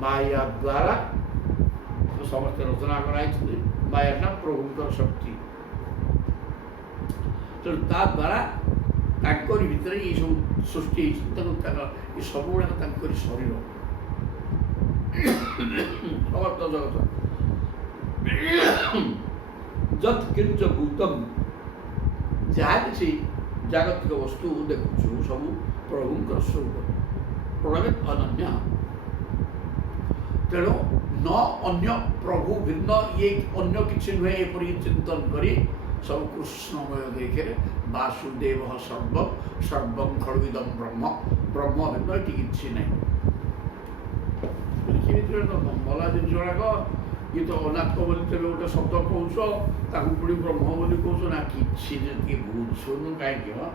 ମାୟା ଦ୍ୱାରା ସମସ୍ତେ ରଚନା କରାଯାଇଛନ୍ତି ମାୟା ନା ପ୍ରଭୁଙ୍କର ଶକ୍ତି ତେଣୁ ତା ଦ୍ୱାରା ତାଙ୍କରି ଭିତରେ ଏସବୁ ସୃଷ୍ଟି ହେଇଛି ତେଣୁ ଏ ସବୁଗୁଡ଼ାକ ତାଙ୍କରି ଶରୀର ସମସ୍ତ ଜଗତ ଯତ୍ କିଞ୍ଚ ଭୂତମ୍ ଯାହା କିଛି ଜାଗତିକ ବସ୍ତୁ ଦେଖୁଛୁ ସବୁ ପ୍ରଭୁଙ୍କର ସ୍ୱରୂପ ପ୍ରଣବେ ଅନନ୍ୟ ତେଣୁ ନ ଅନ୍ୟ ପ୍ରଭୁ ଭିନ୍ନ ଇଏ ଅନ୍ୟ କିଛି ନୁହେଁ ଏପରି ଚିନ୍ତନ କରି ସବୁ କୃଷ୍ଣମୟ ଦେଖିଲେ ବାସୁଦେବ ସର୍ବଂ ଖଳ୍ବିଦଂ ବ୍ରହ୍ମ ବ୍ରହ୍ମ ଭିନ୍ନ ଏଠି କିଛି ନାହିଁ ମଲା ଜିନିଷ ଗୁଡ଼ାକ ଇଏ ତ ଅନାତ୍ମ ବୋଲି ତେବେ ଗୋଟେ ଶବ୍ଦ କହୁଛ ତାକୁ ପୁଣି ବ୍ରହ୍ମ ବୋଲି କହୁଛ ନା କିଛି ଯେତିକି ବୁଝୁନୁ କାହିଁକି ହଁ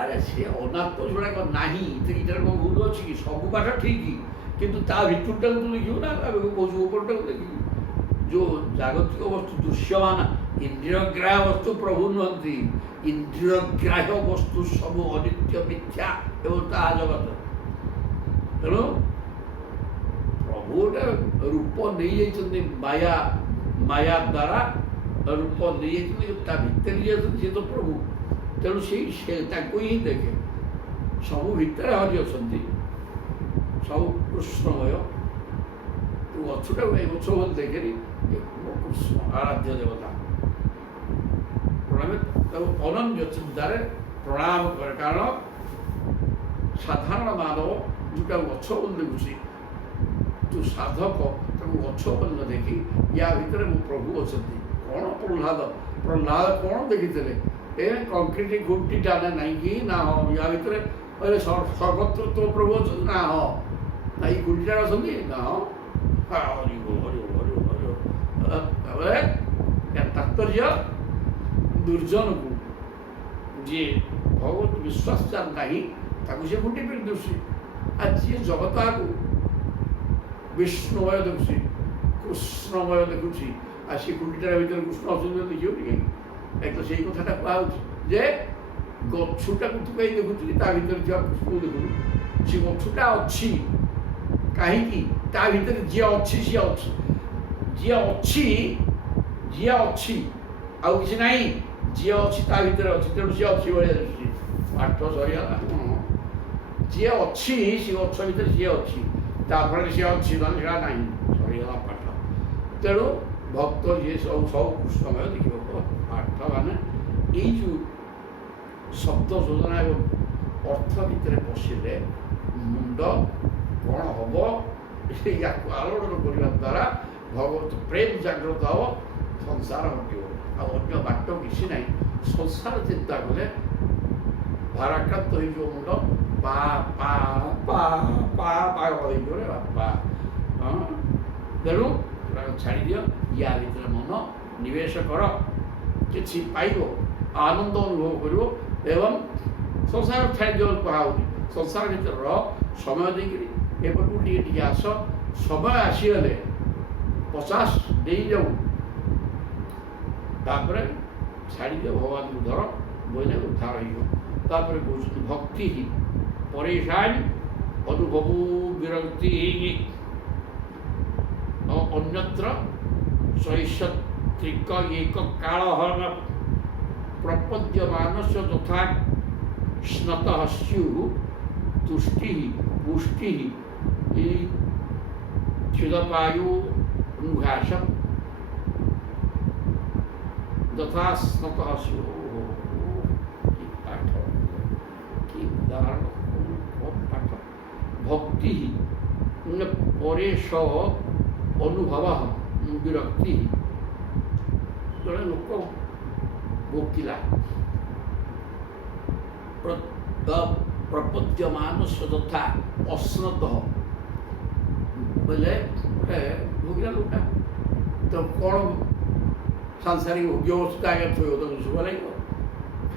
ଆରେ ସେ ଅନାତ୍ମ ଗୁଡ଼ାକ ନାହିଁ ଏଇଟାର କ'ଣ ଭୁଲ ଅଛି କି ସବୁ ପାଠ ଠିକ୍ କିନ୍ତୁ ତା ଭିତରଟାକୁ ତୁ ଦେଖିବୁ ନା କହୁଛୁ ଉପରଟାକୁ ଦେଖିବୁ ଯେଉଁ ଜାଗତିକ ବସ୍ତୁ ଦୃଶ୍ୟମାନ ଇନ୍ଦ୍ରିୟଗ୍ରାହ୍ୟ ବସ୍ତୁ ପ୍ରଭୁ ନୁହନ୍ତି ଇନ୍ଦ୍ରିୟଗ୍ରାହ୍ୟ ବସ୍ତୁ ସବୁ ଅନିତ୍ୟ ମିଥ୍ୟା ଏବଂ ତାହା ଜଗତ ତେଣୁ ପ୍ରଭୁ ଗୋଟେ ରୂପ ନେଇଯାଇଛନ୍ତି ମାୟା ଦ୍ୱାରା ରୂପ ନେଇଯାଇଛନ୍ତି ତା ଭିତରେ ଯିଏ ଅଛନ୍ତି ସିଏ ତ ପ୍ରଭୁ ତେଣୁ ସେ ତାଙ୍କୁ ହିଁ ଦେଖେ ସବୁ ଭିତରେ ହରି ଅଛନ୍ତି ସବୁ କୃଷ୍ଣମୟ ତୁ ଗଛଟାକୁ ଏ ଗଛ ବୋଲି ଦେଖେନି କୃଷ୍ଣ ଆରାଧ୍ୟ ଦେବତା ପ୍ରଣମେ ତାକୁ ଅନନ୍ୟ ଚିନ୍ତାରେ ପ୍ରଣାମ କରେ କାରଣ ସାଧାରଣ ମାନବ ଯେଉଁଟା ଗଛ ବୋଲି ଦେଖୁଛି ତୁ ସାଧକ ତାକୁ ଗଛ ବୋଲି ନ ଦେଖି ୟା ଭିତରେ ମୋ ପ୍ରଭୁ ଅଛନ୍ତି କ'ଣ ପ୍ରହ୍ଲାଦ କ'ଣ ଦେଖିଥିଲେ ଏ କଂକ୍ରିଟ ଘୁଣ୍ଟିଟା ନାହିଁ କି ନା ହଁ ୟା ଭିତରେ କହିଲେ ସର୍ବତ୍ର ତୋ ପ୍ରଭୁ ଅଛନ୍ତି ନା ହଁ ନା ଏଇ ଘୁଣ୍ଟିଟା ଅଛନ୍ତି ନା ହଁ ହରି ତାପରେ ତାତ୍ପର୍ଯ୍ୟ ଦୁର୍ଜନକୁ ଯିଏ ଭଗବତ ବିଶ୍ୱାସ ଯାର ନାହିଁ ତାକୁ ସେ ଘୁଣ୍ଟି ପିଟି ଦଉଛି ଆଉ ଯିଏ ଜଗତାକୁ ବିଷ୍ଣୁମୟ ଦେଖୁଛି କୃଷ୍ଣମୟ ଦେଖୁଛି ଆଉ ସେ କୁଣ୍ଡିଟାର ଭିତରେ କୃଷ୍ଣ ଅଛନ୍ତି ଦେଖିବ ଟିକେ ଏକ ସେଇ କଥାଟା କୁହାହେଉଛି ଯେ ଗଛଟାକୁ ତୁ କାହିଁ ଦେଖୁଛୁ କି ତା ଭିତରେ ଥିବା କୃଷ୍ଣକୁ ଦେଖୁଛୁ ସେ ଗଛଟା ଅଛି କାହିଁକି ତା ଭିତରେ ଯିଏ ଅଛି ସିଏ ଅଛି ଯିଏ ଅଛି ଆଉ କିଛି ନାହିଁ ଯିଏ ଅଛି ତା ଭିତରେ ଅଛି ତେଣୁ ସିଏ ଅଛି ଭଳିଆ ଦୃଷ୍ଟି ପାଠ ସରିଗଲା ଯିଏ ଅଛି ସେ ଗଛ ଭିତରେ ସିଏ ଅଛି ତାଫଳରେ ସିଏ ଅଛି ନହେଲେ ସେଟା ନାହିଁ ସରିଗଲା ପାଠ ତେଣୁ ଭକ୍ତ ଯିଏ ସବୁ କୃଷ୍ଣମୟ ଦେଖିବ ପାଠ ମାନେ ଏଇ ଯେଉଁ ଶବ୍ଦ ଯୋଜନା ଏବଂ ଅର୍ଥ ଭିତରେ ପଶିଲେ ମୁଣ୍ଡ କ'ଣ ହେବ ୟାକୁ ଆଲୋଡ଼ନ କରିବା ଦ୍ୱାରା ଭଗବତ ପ୍ରେମ ଜାଗ୍ରତ ହେବ ସଂସାର ହଟିବ ଆଉ ଅନ୍ୟ ବାଟ କିଛି ନାହିଁ ସଂସାର ଚିନ୍ତା କଲେ ଭାରାକ୍ରାନ୍ତ ହେଇଯିବ ମୁଣ୍ଡ ହେଇଯିବ ରେ ବାପା ହଁ ତେଣୁ ଛାଡ଼ିଦିଅ ୟା ଭିତରେ ମନ ନିବେଶ କର କିଛି ପାଇବ ଆନନ୍ଦ ଅନୁଭବ କରିବ ଏବଂ ସଂସାର ଛାଡ଼ିଦିଅ କୁହାହେଉନି ସଂସାର ଭିତରେ ରହ ସମୟ ଦେଇକିରି ଏପଟକୁ ଟିକେ ଆସ ସମୟ ଆସିଗଲେ 50 ଦେଇଯାଉ ତାପରେ ଛାଡ଼ିଦିଅ ଭଗବାନଙ୍କୁ ଧର ବୋଇଲେ ଉଦ୍ଧାର ହେଇଯିବ ତାପରେ କହୁଛନ୍ତି ଭକ୍ତି ହିଁ ପରେଶାନ ଅନୁଭବ ବିରକ୍ତି ଅନ୍ୟତ୍ର ସୈଷତ୍ରିକ ଏକ କାଳହରଣ ପ୍ରପଦ୍ୟମାନସ୍ୟ ତଥା ସ୍ନତଃ ସ୍ୟୁଃ ତୁଷ୍ଟି ପୁଷ୍ଟି କ୍ଷୁଦପାୟୁଘାସ ଯଥା ସ୍ନତଃ ସ୍ୟୁଃ କି ପାଠ କି ଉଦାହରଣ ପାଠ ଭକ୍ତି ପରେଶ ଅନୁଭବ ବିରକ୍ତି ଜଣେ ଲୋକ ଭୋକିଲା प्रपद्यमान तथा अश्नत बोले गोटे भोगिला लोटा तो कौन सांसारिक भोग्य वस्तु आगे थोड़ी तो शुभ लगे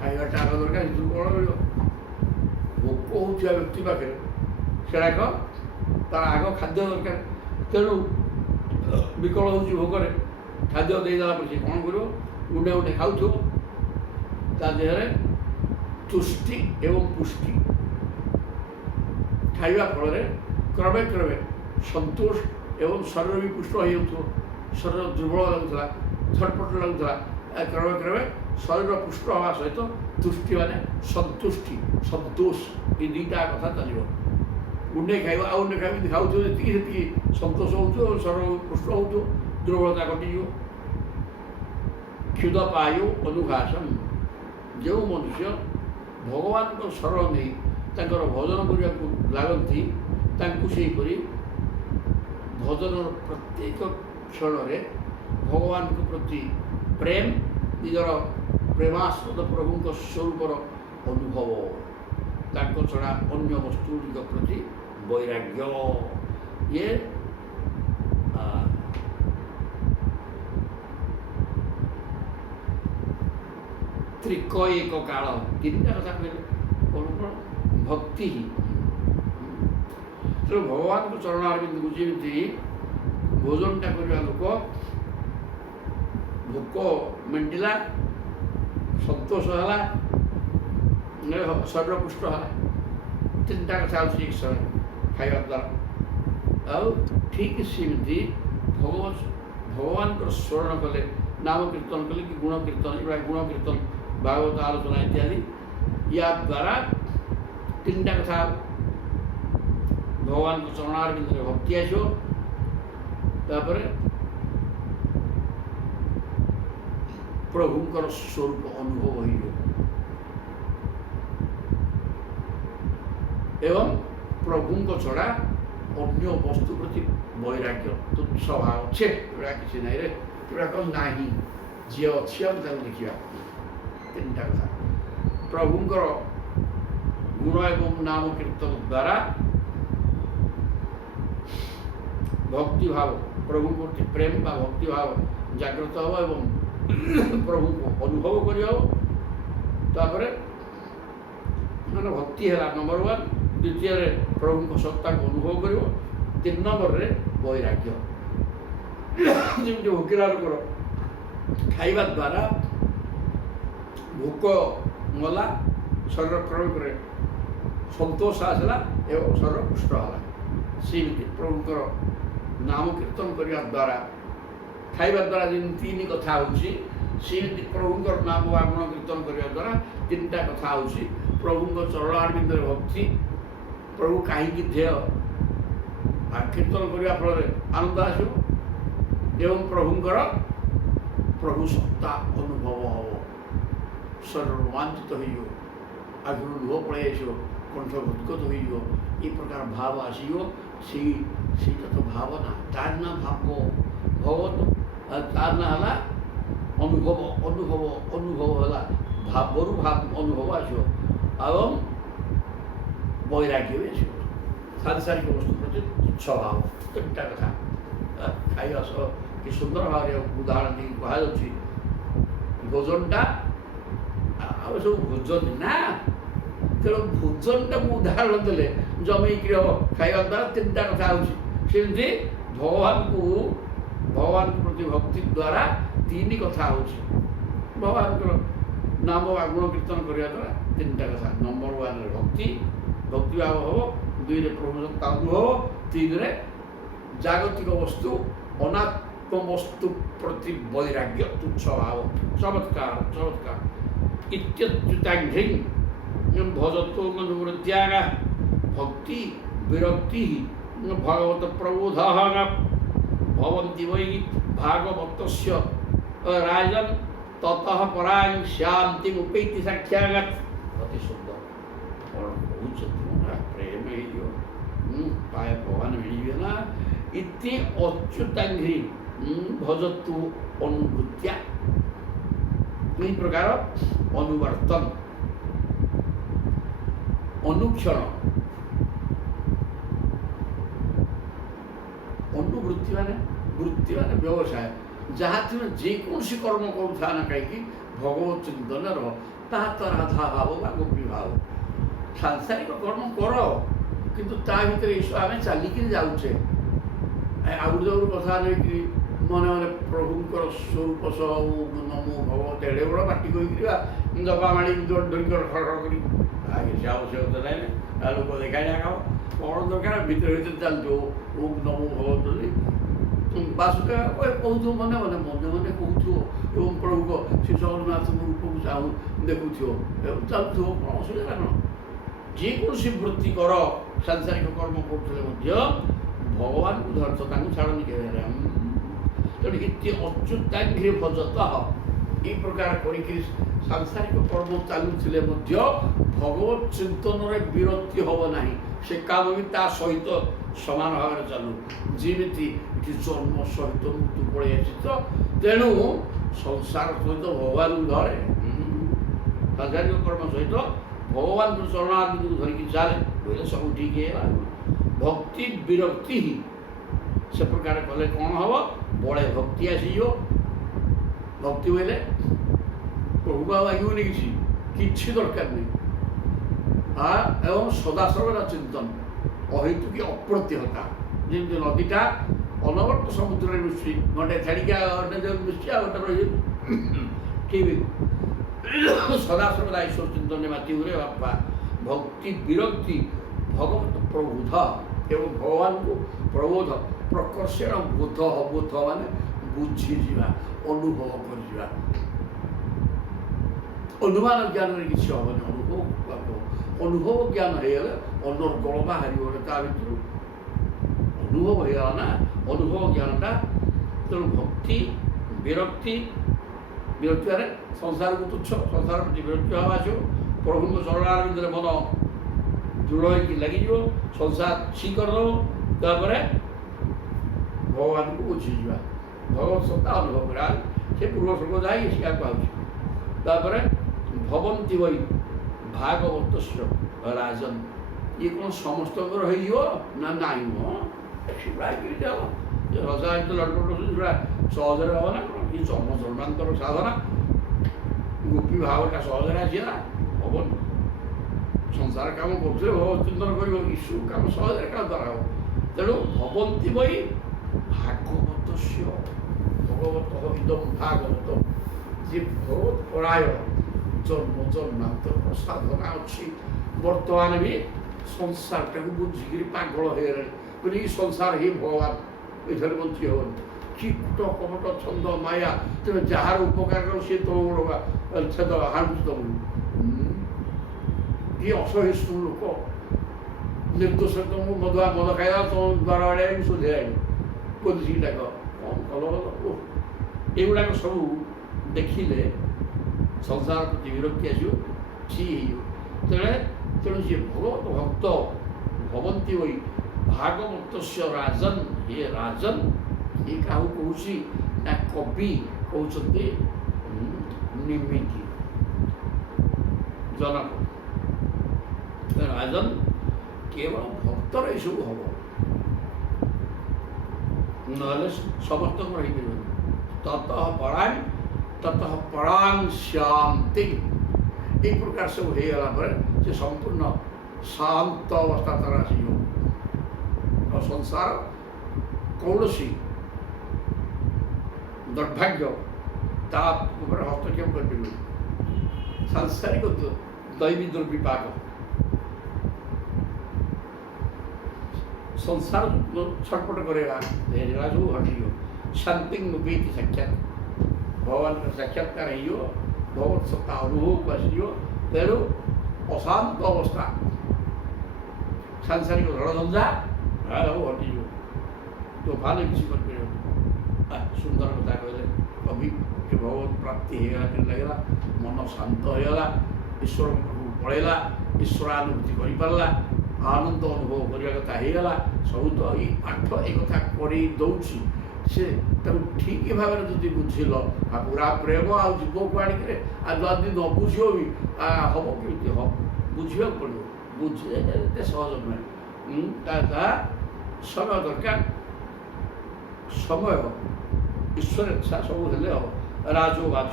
खाइबाटा आग दरकार कौन मिल भोक होता व्यक्ति पाखे सेड़ाक तार आग खाद्य दरकार तेणु विकल हो भोगरे खाद्य देदेला पर कौन कर गुंडे गुंडे खाऊ ता देहरे तुष्टि एवं पुष्टि खाइबा फल क्रमे क्रमे संतोष एवं शरीर भी पुष्ट हो शरीर दुर्बल लगुला छटपट लगुला क्रमे क्रमे शरीर पुष्ट हवा सहित तुष्टि माने संतुष्टि संतोष ये दुईटा कथा चलो गुंडे खाइबा आ गुंडे खाइ खाऊ जी संतोष हो शरीर पुष्ट हो दुर्बलता कटिज क्षुद पायु अनुघासन जो मनुष्य भगवान को शरण नहीं तांकर भजन करने को लगती सेहीपरि भजन प्रत्येक क्षण भगवान को प्रति प्रेम निजर प्रेमास्पद प्रभु स्वरूपर अनुभव तांको छड़ा अन्य वस्तु प्रति वैराग्य ये त्रिकय एक काल तीन कथा कहले कौन कौन भक्ति ही तो भगवान को चरणारविंद को जमी भोजनटा करवा लोक भोक मेटिला संतोष है शरीर पुष्ट है तीन टा कथा एक समय खाइबा द्वारा आउ ठीक सेमती भगवान को स्मरण कले नाम कीर्तन कले कि गुण कीर्तन गुण कीर्तन भागवत आलोचना इत्यादि या द्वारा तीन टा कथा भगवान को चरणारविंद भक्ति आसो तापर प्रभुंकर स्वरूप अनुभव हो एवं प्रभु को छड़ा अन्य वस्तु प्रति वैराग्य तुच्छ भाव छे किसी ना रे कौन ना जी अच्छी हम देखा तीन टा कथा प्रभुंकर गुण एवं नाम कीर्तन द्वारा भक्ति भाव प्रभु प्रति प्रेम बा भक्ति भाव जागृत हो एवं प्रभु को अनुभव कर मैंने भक्ति है नंबर वन द्वितीय प्रभु को सत्ता को अनुभव कर तीन नंबर रे वैराग्य जमी भोकिला लोकर खाइबा द्वारा भोक मला शरीर क्रमे संतोष आसला एवं शरीर पुष्ट है सेमती प्रभुंकर नाम कीर्तन करने द्वारा खाइबा द्वारा जिन तीन कथा होमती प्रभुंकर नाम वा गुण कीर्तन करने द्वारा तीन टा कथा हो प्रभुंर चरणारविंद भक्ति प्रभु कहीं ध्येय कीर्तन करने फल आनंद आसो एवं प्रभुंकर प्रभु सत्ता अनुभव हम शरीर रोमांचित हो आगु लुह पलि आसो कंठ भूतगत हो प्रकार भाव आसो सीटा तो भावना तार ना भाव भगवत तार ना है अनुभव अनुभव अनुभव है भाव भाव अनुभव आसो एवं वैराग्य भी आसो सांसारिक वस्तु प्रति तुच्छ भाव तीन टा कथा खाइबा सह कि सुंदर भाव उदाहरण दी कह भोजनटा आम सब भोजन ना तेणु भोजनटा को उदाहरण देले जमी खाइबा द्वारा तीन टा कथा होमती भगवान प्रति भक्ति द्वारा तीन कथा हो भगवान नाम वा गुण कीर्तन करने द्वारा तीन टा कथा नंबर वन भक्ति भक्ति भाव हम दुई प्रभु सत्ता अनुभव तीन जागतिक वस्तु अनात्म वस्तु प्रति वैराग्य तुच्छ भाव चमत्कार चमत्कार इत्युताघ्री भजत्व त्याग भक्ति विरक्ति भगवत प्रबोध भवन्ति वै भागवत राजन ततः परां शांति उपैति साक्षागत अति सुंदर प्रेम पाए भगवान मिले ना इति अच्युताघ्री भजत्व अनुभूत्या प्रकार अनुवर्तन ଅନୁକ୍ଷଣ ଅନୁବୃତ୍ତି ମାନେ ବୃତ୍ତି ମାନେ ବ୍ୟବସାୟ ଯାହା ତୁମେ ଯେକୌଣସି କର୍ମ କରୁଥା ନା କାହିଁକି ଭଗବତ ଚିନ୍ତନରେ ରହ, ତାହା ତ ରାଧା ଭାବ ବା ଗୋପୀ ଭାବ। ସାଂସାରିକ କର୍ମ କର, କିନ୍ତୁ ତା ଭିତରେ ଏସବୁ ଆମେ ଚାଲିକିରି ଯାଉଛେ। ଆଉ ଗୋଟେ କଥା ନେଇକି ମନେ ମନେ ପ୍ରଭୁଙ୍କର ସ୍ୱରୂପ ସହ ନମୋ ଭଗବତ ଏଡ଼େ ବଡ଼ ପାଟି କହିକିରି ଦବା ମାଡ଼ି ଧରିକି ଖଡ଼ କରି ଆଗେ ସେ ଆବଶ୍ୟକତା ନାହିଁ ନା ଲୋକ ଦେଖାଇ ଖାଅ କ'ଣ ଦରକାର ଭିତରେ ଭିତରେ ଚାଲିଥିବ ଓମ୍ ନମୋ ଭଗବତ ବୋଲି ବାସୁଦେବ କହୁଥିବ ମନେ ମନେ ମନେ ମନେ କହୁଥିବ ଏବଂ ପ୍ରଭୁଙ୍କ ଶ୍ରୀ ଜଗନ୍ନାଥଙ୍କ ରୂପକୁ ଦେଖୁଥିବ ଚାଲୁଥିବ, କ'ଣ ଅସୁବିଧା କ'ଣ? ଯେକୌଣସି ବୃତ୍ତି କର, ସାଂସାରିକ କର୍ମ କରୁଥିଲେ ମଧ୍ୟ ଭଗବାନଙ୍କୁ ଧରିଛ, ତାଙ୍କୁ ଛାଡ଼ନି କେବେ। ତେଣୁ ଇତି ଅଚ୍ୟୁତାଙ୍ଘ୍ରି ଭଜତ এই ପ୍ରକାର କରିକି ସାଂସାରିକ କର୍ମ ଚାଲୁଥିଲେ ମଧ୍ୟ ଭଗବତ ଚିନ୍ତନରେ ବିରକ୍ତି ହେବ ନାହିଁ। ସେ କାମ ବି ତା ସହିତ ସମାନ ଭାବରେ ଚାଲୁ। ଯେମିତି ଏଠି ଜନ୍ମ ସହିତ ମୃତ୍ୟୁ ପଳେଇ ଆସିଛି, ତ ତେଣୁ ସଂସାର ସହିତ ଭଗବାନଙ୍କୁ ଧରେ, ସାଂସାରିକ କର୍ମ ସହିତ ଭଗବାନଙ୍କୁ ଚରଣାରବିନ୍ଦକୁ ଧରିକି ଚାଲେ, ବୋଇଲେ ସବୁ ଠିକ୍ ହେଇଗଲା। ଭକ୍ତି ବିରକ୍ତି ହିଁ ସେ ପ୍ରକାର କଲେ କ'ଣ ହେବ? ବଳେ ଭକ୍ତି ଆସିଯିବ। ଭକ୍ତି ବୋଇଲେ ପ୍ରଭୁକୁ ଆଉ ଲାଗିବନି କିଛି ଦରକାର ନାହିଁ। ଏବଂ ସଦାସର୍ବଦା ଚିନ୍ତନ, ଅହେତୁକି ଅପ୍ରତ୍ୟହତା। ଯେମିତି ନଦୀଟା ଅନବର୍ତ ସମୁଦ୍ରରେ ମିଶୁଛି, ଘଣ୍ଟେ ଛାଡ଼ିକି ଗୋଟେ ମିଶୁଛି ଆଉ ଗୋଟେ ରହିଛି, ଠିକ୍ ସଦାସର୍ବଦା ଈଶ୍ୱର ଚିନ୍ତନରେ ମାତି ହୁଏ ବାପା। ଭକ୍ତି ବିରକ୍ତି ଭଗବତ ପ୍ରବୋଧ ଏବଂ ଭଗବାନଙ୍କୁ ପ୍ରବୋଧ ପ୍ରକର୍ଷଣ ବୋଧ ବୋଧ ମାନେ ବୁଝିଯିବା, ଅନୁଭବ କରିଯିବା। ଅନୁମାନ ଜ୍ଞାନରେ କିଛି ହେବନି, ଅନୁଭବ ଜ୍ଞାନ ହେଇଗଲେ ଅନର୍ଗଳ ବାହାରିବ ତା ଭିତରୁ। ଅନୁଭବ ହେଇଗଲା ନା ଅନୁଭବ ଜ୍ଞାନଟା। ତେଣୁ ଭକ୍ତି ବିରକ୍ତି ମାନେ ସଂସାରକୁ ତୁଚ୍ଛ, ସଂସାର ପ୍ରତି ବିରକ୍ତି ହେବା ଆସିବ। ପ୍ରଭୁଙ୍କ ଚରଣାରବିନ୍ଦରେ ମନ ଦୃଢ଼ ହେଇକି ଲାଗିଯିବ, ସଂସାର ଛି କରିଦେବ। ତାପରେ ଭଗବାନଙ୍କୁ ବୁଝିଯିବା, ଭଗବତ ସତ୍ତା ଅନୁଭବ କରିବା। ସେ ପୂର୍ବ ସ୍ୱର୍ଗ ଯାଇକି ଶିକ୍ଷା ପାଉଛି। ତାପରେ ଭବନ୍ତି ବହି ଭାଗବତସ୍ୟ ରାଜନ୍, ଇଏ କ'ଣ ସମସ୍ତଙ୍କର ହେଇଯିବ ନା? ନାହିଁ ମ ଶିବାକିରି ଯାଅ, ରଜା ଏମିତି ଲଟପଟ ସେଟା ସହଜରେ ହେବ ନା କ'ଣ? ଏ ଜନ୍ମ ଜନ୍ମାନ୍ତର ସାଧନା, ଗୋପୀ ଭାବଟା ସହଜରେ ଆସିଲା ହେବନି। ସଂସାର କାମ କରୁଥିଲେ ଭଗବତ ଚିନ୍ତନ କରିବ, ଈଶ୍ୱର କାମ ସହଜରେ କାମ ଦ୍ୱାରା ହେବ। ତେଣୁ ଭବନ୍ତି ବହି ଭାଗବତସ୍ୟ, ଭଗବତ ଇଦଂ ଭାଗବତ, ଯିଏ ଭଗବତ ପରାୟଣ, ଜନ୍ମ ଜନ୍ମାନ୍ତର ସାଧନା ଅଛି, ବର୍ତ୍ତମାନ ବି ସଂସାରଟାକୁ ବୁଝିକିରି ପାଗଳ ହେଇଗଲାଣି। ବୋଲି ଏ ସଂସାର ହିଁ ଭଗବାନ, ଏଠାରେ ବଞ୍ଚି ହେବନି। କୀଟ କପଟ ଛନ୍ଦ ମାୟା, ତେଣୁ ଯାହାର ଉପକାର କର ସିଏ ତମ ଛେଦ ହାଣୁଛି ତମକୁ। କିଏ ଅସହିଷ୍ଣୁ ଲୋକ, ନିର୍ଦ୍ଦୋଷ ତମକୁ ମଦ ଖାଇବା, ତମ ଦ୍ୱାର ଆଡ଼େ ଆଣି ଶୋଧି ଆଣି ପୋଲିସକି ଡାକ, କ'ଣ ଭଲ ଭଲ ଏଗୁଡ଼ାକ ସବୁ ଦେଖିଲେ ସଂସାର ପ୍ରତି ବିରକ୍ତି ଆସିବ, ଛି ହେଇଯିବ। ତେଣୁ ଯିଏ ଭଗବତ ଭକ୍ତ ଭବନ୍ତି ବହି ଭାଗବତସ୍ୟ ରାଜନ୍, ଇଏ ରାଜନ୍ ଇଏ କାହାକୁ କହୁଛି ନା? କବି କହୁଛନ୍ତି ନିମିକି ଜନକ। ରାଜନ୍ କେବଳ ଭକ୍ତର ଏସବୁ ହବ, ନହେଲେ ସମସ୍ତଙ୍କର ହେଇପାରିବନି। ତତଃ ପରାଂ ଶାନ୍ତି, এই প্রকার সব হয়ে গেলা পরে সে সম্পূর্ণ শান্ত অবস্থা তার আসিব। সংসার কৌশি দুর্ভাগ্য তা উপরে হস্তক্ষেপ করবে। সাংসারিক দৈবী দুর্বিপাক ସଂସାର ଛଟପଟ କରେଇବା, ଏଗୁଡ଼ା ସବୁ ହଟିଯିବ। ଶାନ୍ତି ମୁପେଇତି ସାକ୍ଷାତ, ଭଗବାନଙ୍କର ସାକ୍ଷାତକାର ହେଇଯିବ, ଭଗବତ ସତ୍ତା ଅନୁଭବକୁ ଆସିଯିବ। ତେଣୁ ଅଶାନ୍ତ ଅବସ୍ଥା, ସାଂସାରିକ ଝଡ଼ଝଞ୍ଝା ସବୁ ହଟିଯିବ, ତୋଫାନ କିଛି କରିପାରିବନି। ସୁନ୍ଦର କଥା କହିଲେ କବି, କି ଭଗବତ ପ୍ରାପ୍ତି ହେଇଗଲା, କେମିତି ଲାଗିଲା? ମନ ଶାନ୍ତ ହେଇଗଲା, ଈଶ୍ୱରଙ୍କ ପାଖକୁ ପଳେଇଲା, ଈଶ୍ୱରାନୁଭୂତି କରିପାରିଲା, ଆନନ୍ଦ ଅନୁଭବ କରିବା କଥା ହେଇଗଲା। ସବୁ ତ ଏଇ ପାଠ ଏ କଥା କରି ଦେଉଛି। ସେ ତାକୁ ଠିକ୍ ଭାବରେ ଯଦି ବୁଝିଲ, ପୁରା ପ୍ରେମ ଆଉ ଜୀବକୁ ଆଣିକିରି ଆଉ ଯଦି ନ ବୁଝିବ ବି ହେବ କେମିତି? ହେବ, ବୁଝିବାକୁ ପଡ଼ିବ। ବୁଝିଲେ ଏତେ ସହଜ ନୁହେଁ। ତାହା ସମୟ ଦରକାର, ସମୟ ଈଶ୍ୱର ଇଚ୍ଛା ସବୁ ହେଲେ ହବ। ରାଜୋବାଚ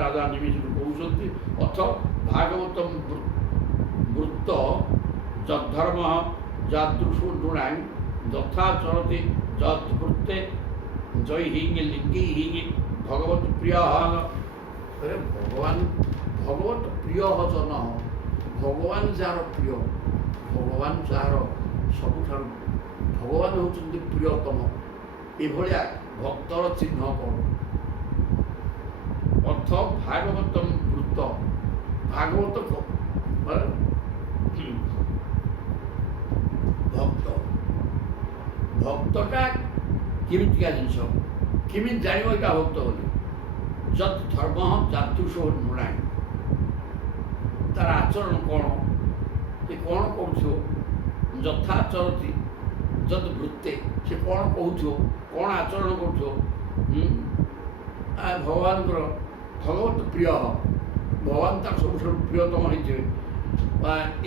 ରାଜା ନିମିଷରୁ କହୁଛନ୍ତି ଅଥ ଭାଗବତ ବୃତ୍ତ ଯଦ୍ଧର୍ମ ଯାଦୃଶୁ ନୃଣାଂ ଯଥା ଚରତି ଯଦ୍ବୃତ୍ତେ ଜୟ ହିଙ୍ଗି ଲିଙ୍ଗି ହିଙ୍ଗି ଭଗବତ ପ୍ରିୟ ଭଗବାନ ଭଗବତ ପ୍ରିୟ ଜନ ଭଗବାନ ଯାହାର ପ୍ରିୟ, ଭଗବାନ ଯାହାର ସବୁଠାରୁ ଭଗବାନ ହେଉଛନ୍ତି ପ୍ରିୟତମ। ଏଭଳିଆ ଭକ୍ତର ଚିହ୍ନ କ'ଣ? ଅର୍ଥ ଭାଗବତ ବୃତ୍ତ, ଭାଗବତ ଭକ୍ତ, ଭକ୍ତଟା କେମିତିକା ଜିନିଷ, କେମିତି ଜାଣିବ ଏଇଟା ଭକ୍ତ ବୋଲି? ଯତ୍ ଧର୍ମ ଯାଦୃଶ ନୃଣାଂ, ତାର ଆଚରଣ କ'ଣ, ସେ କ'ଣ କରୁଥିବ? ଯଥା ଚରତି ଯଦ୍ ବୃତ୍ତେ, ସେ କ'ଣ କହୁଥିବ, କ'ଣ ଆଚରଣ କରୁଥିବ? ଭଗବାନଙ୍କର ଭଗବତ ପ୍ରିୟ, ଭଗବାନ ତାର ସବୁଠାରୁ ପ୍ରିୟତମ ହେଇଥିବେ।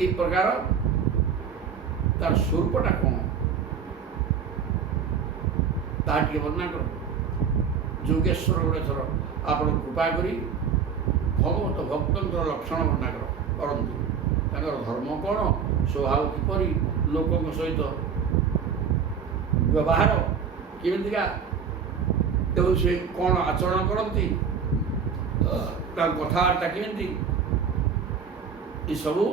ଏ ପ୍ରକାର ତାର ସ୍ୱରୂପଟା କ'ଣ ତାହା ଟିକେ ବର୍ଣ୍ଣନା କର। ଯୋଗେଶ୍ୱର ଗୋଟେ ଥର ଆପଣ କୃପା କରି ଭଗବତ ଭକ୍ତଙ୍କର ଲକ୍ଷଣ ବର୍ଣ୍ଣନା କରନ୍ତୁ। ତାଙ୍କର ଧର୍ମ କ'ଣ, ସ୍ୱଭାବ କିପରି, ଲୋକଙ୍କ ସହିତ ବ୍ୟବହାର କେମିତିକା, ଏବଂ ସେ କ'ଣ ଆଚରଣ କରନ୍ତି, ତାଙ୍କ କଥାବାର୍ତ୍ତା କେମିତି, ଏସବୁ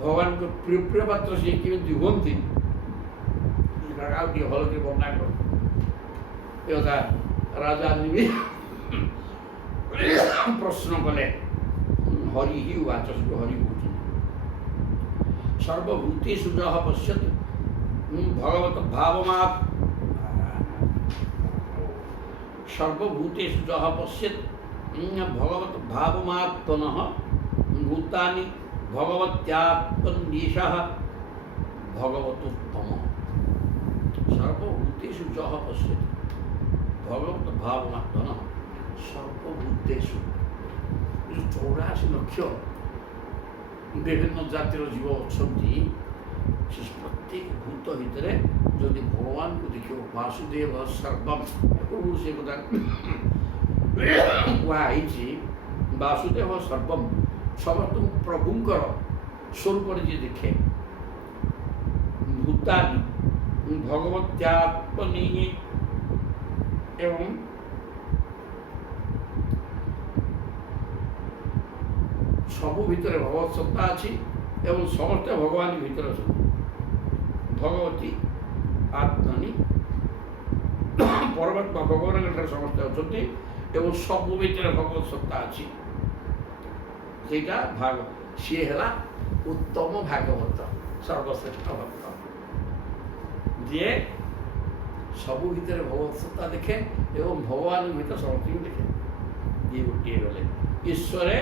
ଭଗବାନଙ୍କ ପ୍ରିୟ ପାତ୍ର ସିଏ କେମିତି ହୁଅନ୍ତି, ଆଉ ଟିକେ ଭଲ କରି ବର୍ଣ୍ଣନା କର। ଏ କଥା ରାଜା ପ୍ରଶ୍ନ କଲେ। ହରି ହି ଉବାଚ, ହରି କହୁଛନ୍ତି ସର୍ବଭୂତେଷୁ ଯଃ ପଶ୍ୟତି ଭଗବତ ଭାବମାତ୍, ସର୍ବଭୂତେଷୁ ଯଃ ପଶ୍ୟତି ଭଗବତ ଭାବମାତ୍ମନଃ ଭୂତାନି ଭଗବତ୍ୟାତ୍ମନ୍ୟେଷଃ ଭଗବତୋତ୍ତମ। ସର୍ବଭୂତେଷୁ ଯଃ ପଶ୍ୟତି ଭଗବତ ଭାବମାତ୍ମନଃ, ସର୍ବଭୂତେଷୁ 84 ଲକ୍ଷ ବିଭିନ୍ନ ଜାତିର ଜୀବ ଅଛନ୍ତି। ସେ ପ୍ରତ୍ୟେକ ଭୂତ ଭିତରେ ଯଦି ଭଗବାନଙ୍କୁ ଦେଖିବ, ବାସୁଦେବ ସର୍ବମ୍, ସେ କଥା କୁହାହେଇଛି। ବାସୁଦେବ ସର୍ବମ୍, ସମସ୍ତଙ୍କୁ ପ୍ରଭୁଙ୍କର ସ୍ୱରୂପରେ ଯିଏ ଦେଖେ। ଭୂତାନି ଭଗବତ୍ୟାତ୍ମନି, ଏବଂ ସବୁ ଭିତରେ ଭଗବତ ସତ୍ତା ଅଛି ଏବଂ ସମସ୍ତେ ଭଗବାନ ଭିତରେ ଅଛନ୍ତି। ଭଗବତୀ ଆତ୍ମନି, ପରମାତ୍ମା ଭଗବାନଙ୍କ ଠାରେ ସମସ୍ତେ ଅଛନ୍ତି ଏବଂ ସବୁ ଭିତରେ ଭଗବତ ସତ୍ତା ଅଛି। ସେଇଟା ସିଏ ହେଲା ଉତ୍ତମ ଭାଗବତ, ସର୍ବଶ୍ରେଷ୍ଠ ଭକ୍ତ, ଯିଏ ସବୁ ଭିତରେ ଭଗବତ ସତ୍ତା ଦେଖେ ଏବଂ ଭଗବାନଙ୍କ ଭିତରେ ସମସ୍ତଙ୍କୁ ଦେଖେ। ଇଏ ଗୋଟିଏ ଗଲେ ଈଶ୍ୱରେ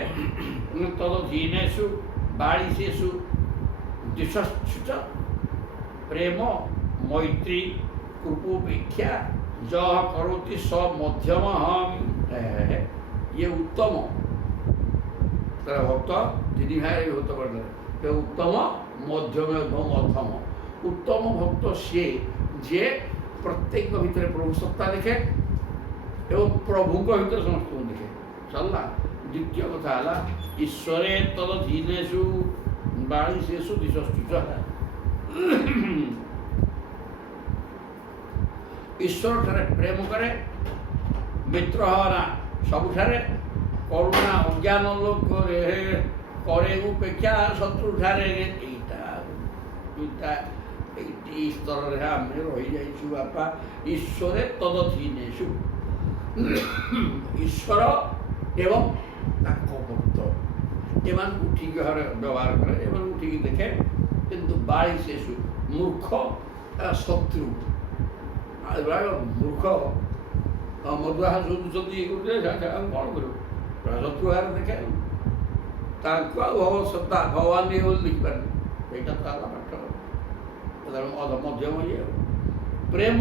ତଦଧୀନେଷୁ ବାଳିଶେଷୁ ଦିଶଶ୍ଚ ପ୍ରେମ ମୈତ୍ରୀ କୃପୋପେକ୍ଷା ଯଃ କରୋତି ସ ମଧ୍ୟମଃ। ଇଏ ଉତ୍ତମ, ତାର ଭକ୍ତ ତିନି ଭାଇରେ ବିଭକ୍ତ କରିଦେଲେ। ଉତ୍ତମ, ମଧ୍ୟମ ଏବଂ ଅଧମ। ଉତ୍ତମ ଭକ୍ତ ସିଏ ଯିଏ ପ୍ରତ୍ୟେକ ଭିତରେ ପ୍ରଭୁ ସତ୍ତା ଦେଖେ ଏବଂ ପ୍ରଭୁଙ୍କ ଭିତରେ ସମସ୍ତଙ୍କୁ ଦେଖେ। ଚାଲିଲା। ଦ୍ୱିତୀୟ କଥା ହେଲା ଈଶ୍ୱରେ ତଦଧୀନେଷୁ ବାଳିଶେଷୁ ଦିଶଶ୍ଚ, ଈଶ୍ୱର ଠାରେ ପ୍ରେମ କରେ, ମିତ୍ର ହରା ସବୁଠାରେ, କରୁଣା ଅଜ୍ଞାନ ଲୋକରେ କରେ ଉପେକ୍ଷା ଶତ୍ରୁ ଠାରେ। ଏଇଟି ସ୍ତରରେ ଆମେ ରହିଯାଇଛୁ ବାପା। ଈଶ୍ୱରେ ତଦଧୀନେଷୁ, ଈଶ୍ୱର ଏବଂ ତାଙ୍କ ଭକ୍ତ ଏମାନଙ୍କୁ ଠିକ୍ ଭାବରେ ବ୍ୟବହାର କରେ, ଏମାନଙ୍କୁ ଠିକ୍ ଦେଖେ। କିନ୍ତୁ ବାଳିଶେଷୁ, ମୂର୍ଖ ଶତ୍ରୁ, ମୂର୍ଖ ମଧୁଆ ଶୋଧୁଛନ୍ତି, ଇଏ କରୁଥିଲେ, କ'ଣ କରିବ? ଶତ୍ରୁ ଭାବରେ ଦେଖେ, ତାଙ୍କୁ ଆଉ ଭଗବତ ସତ୍ତା ଭଗବାନ ଇଏ ବୋଲି ଦେଖିପାରେନି। ଏଇଟା ତ ହେଲା ପାଠ। ମଧ୍ୟମ ଇଏ ପ୍ରେମ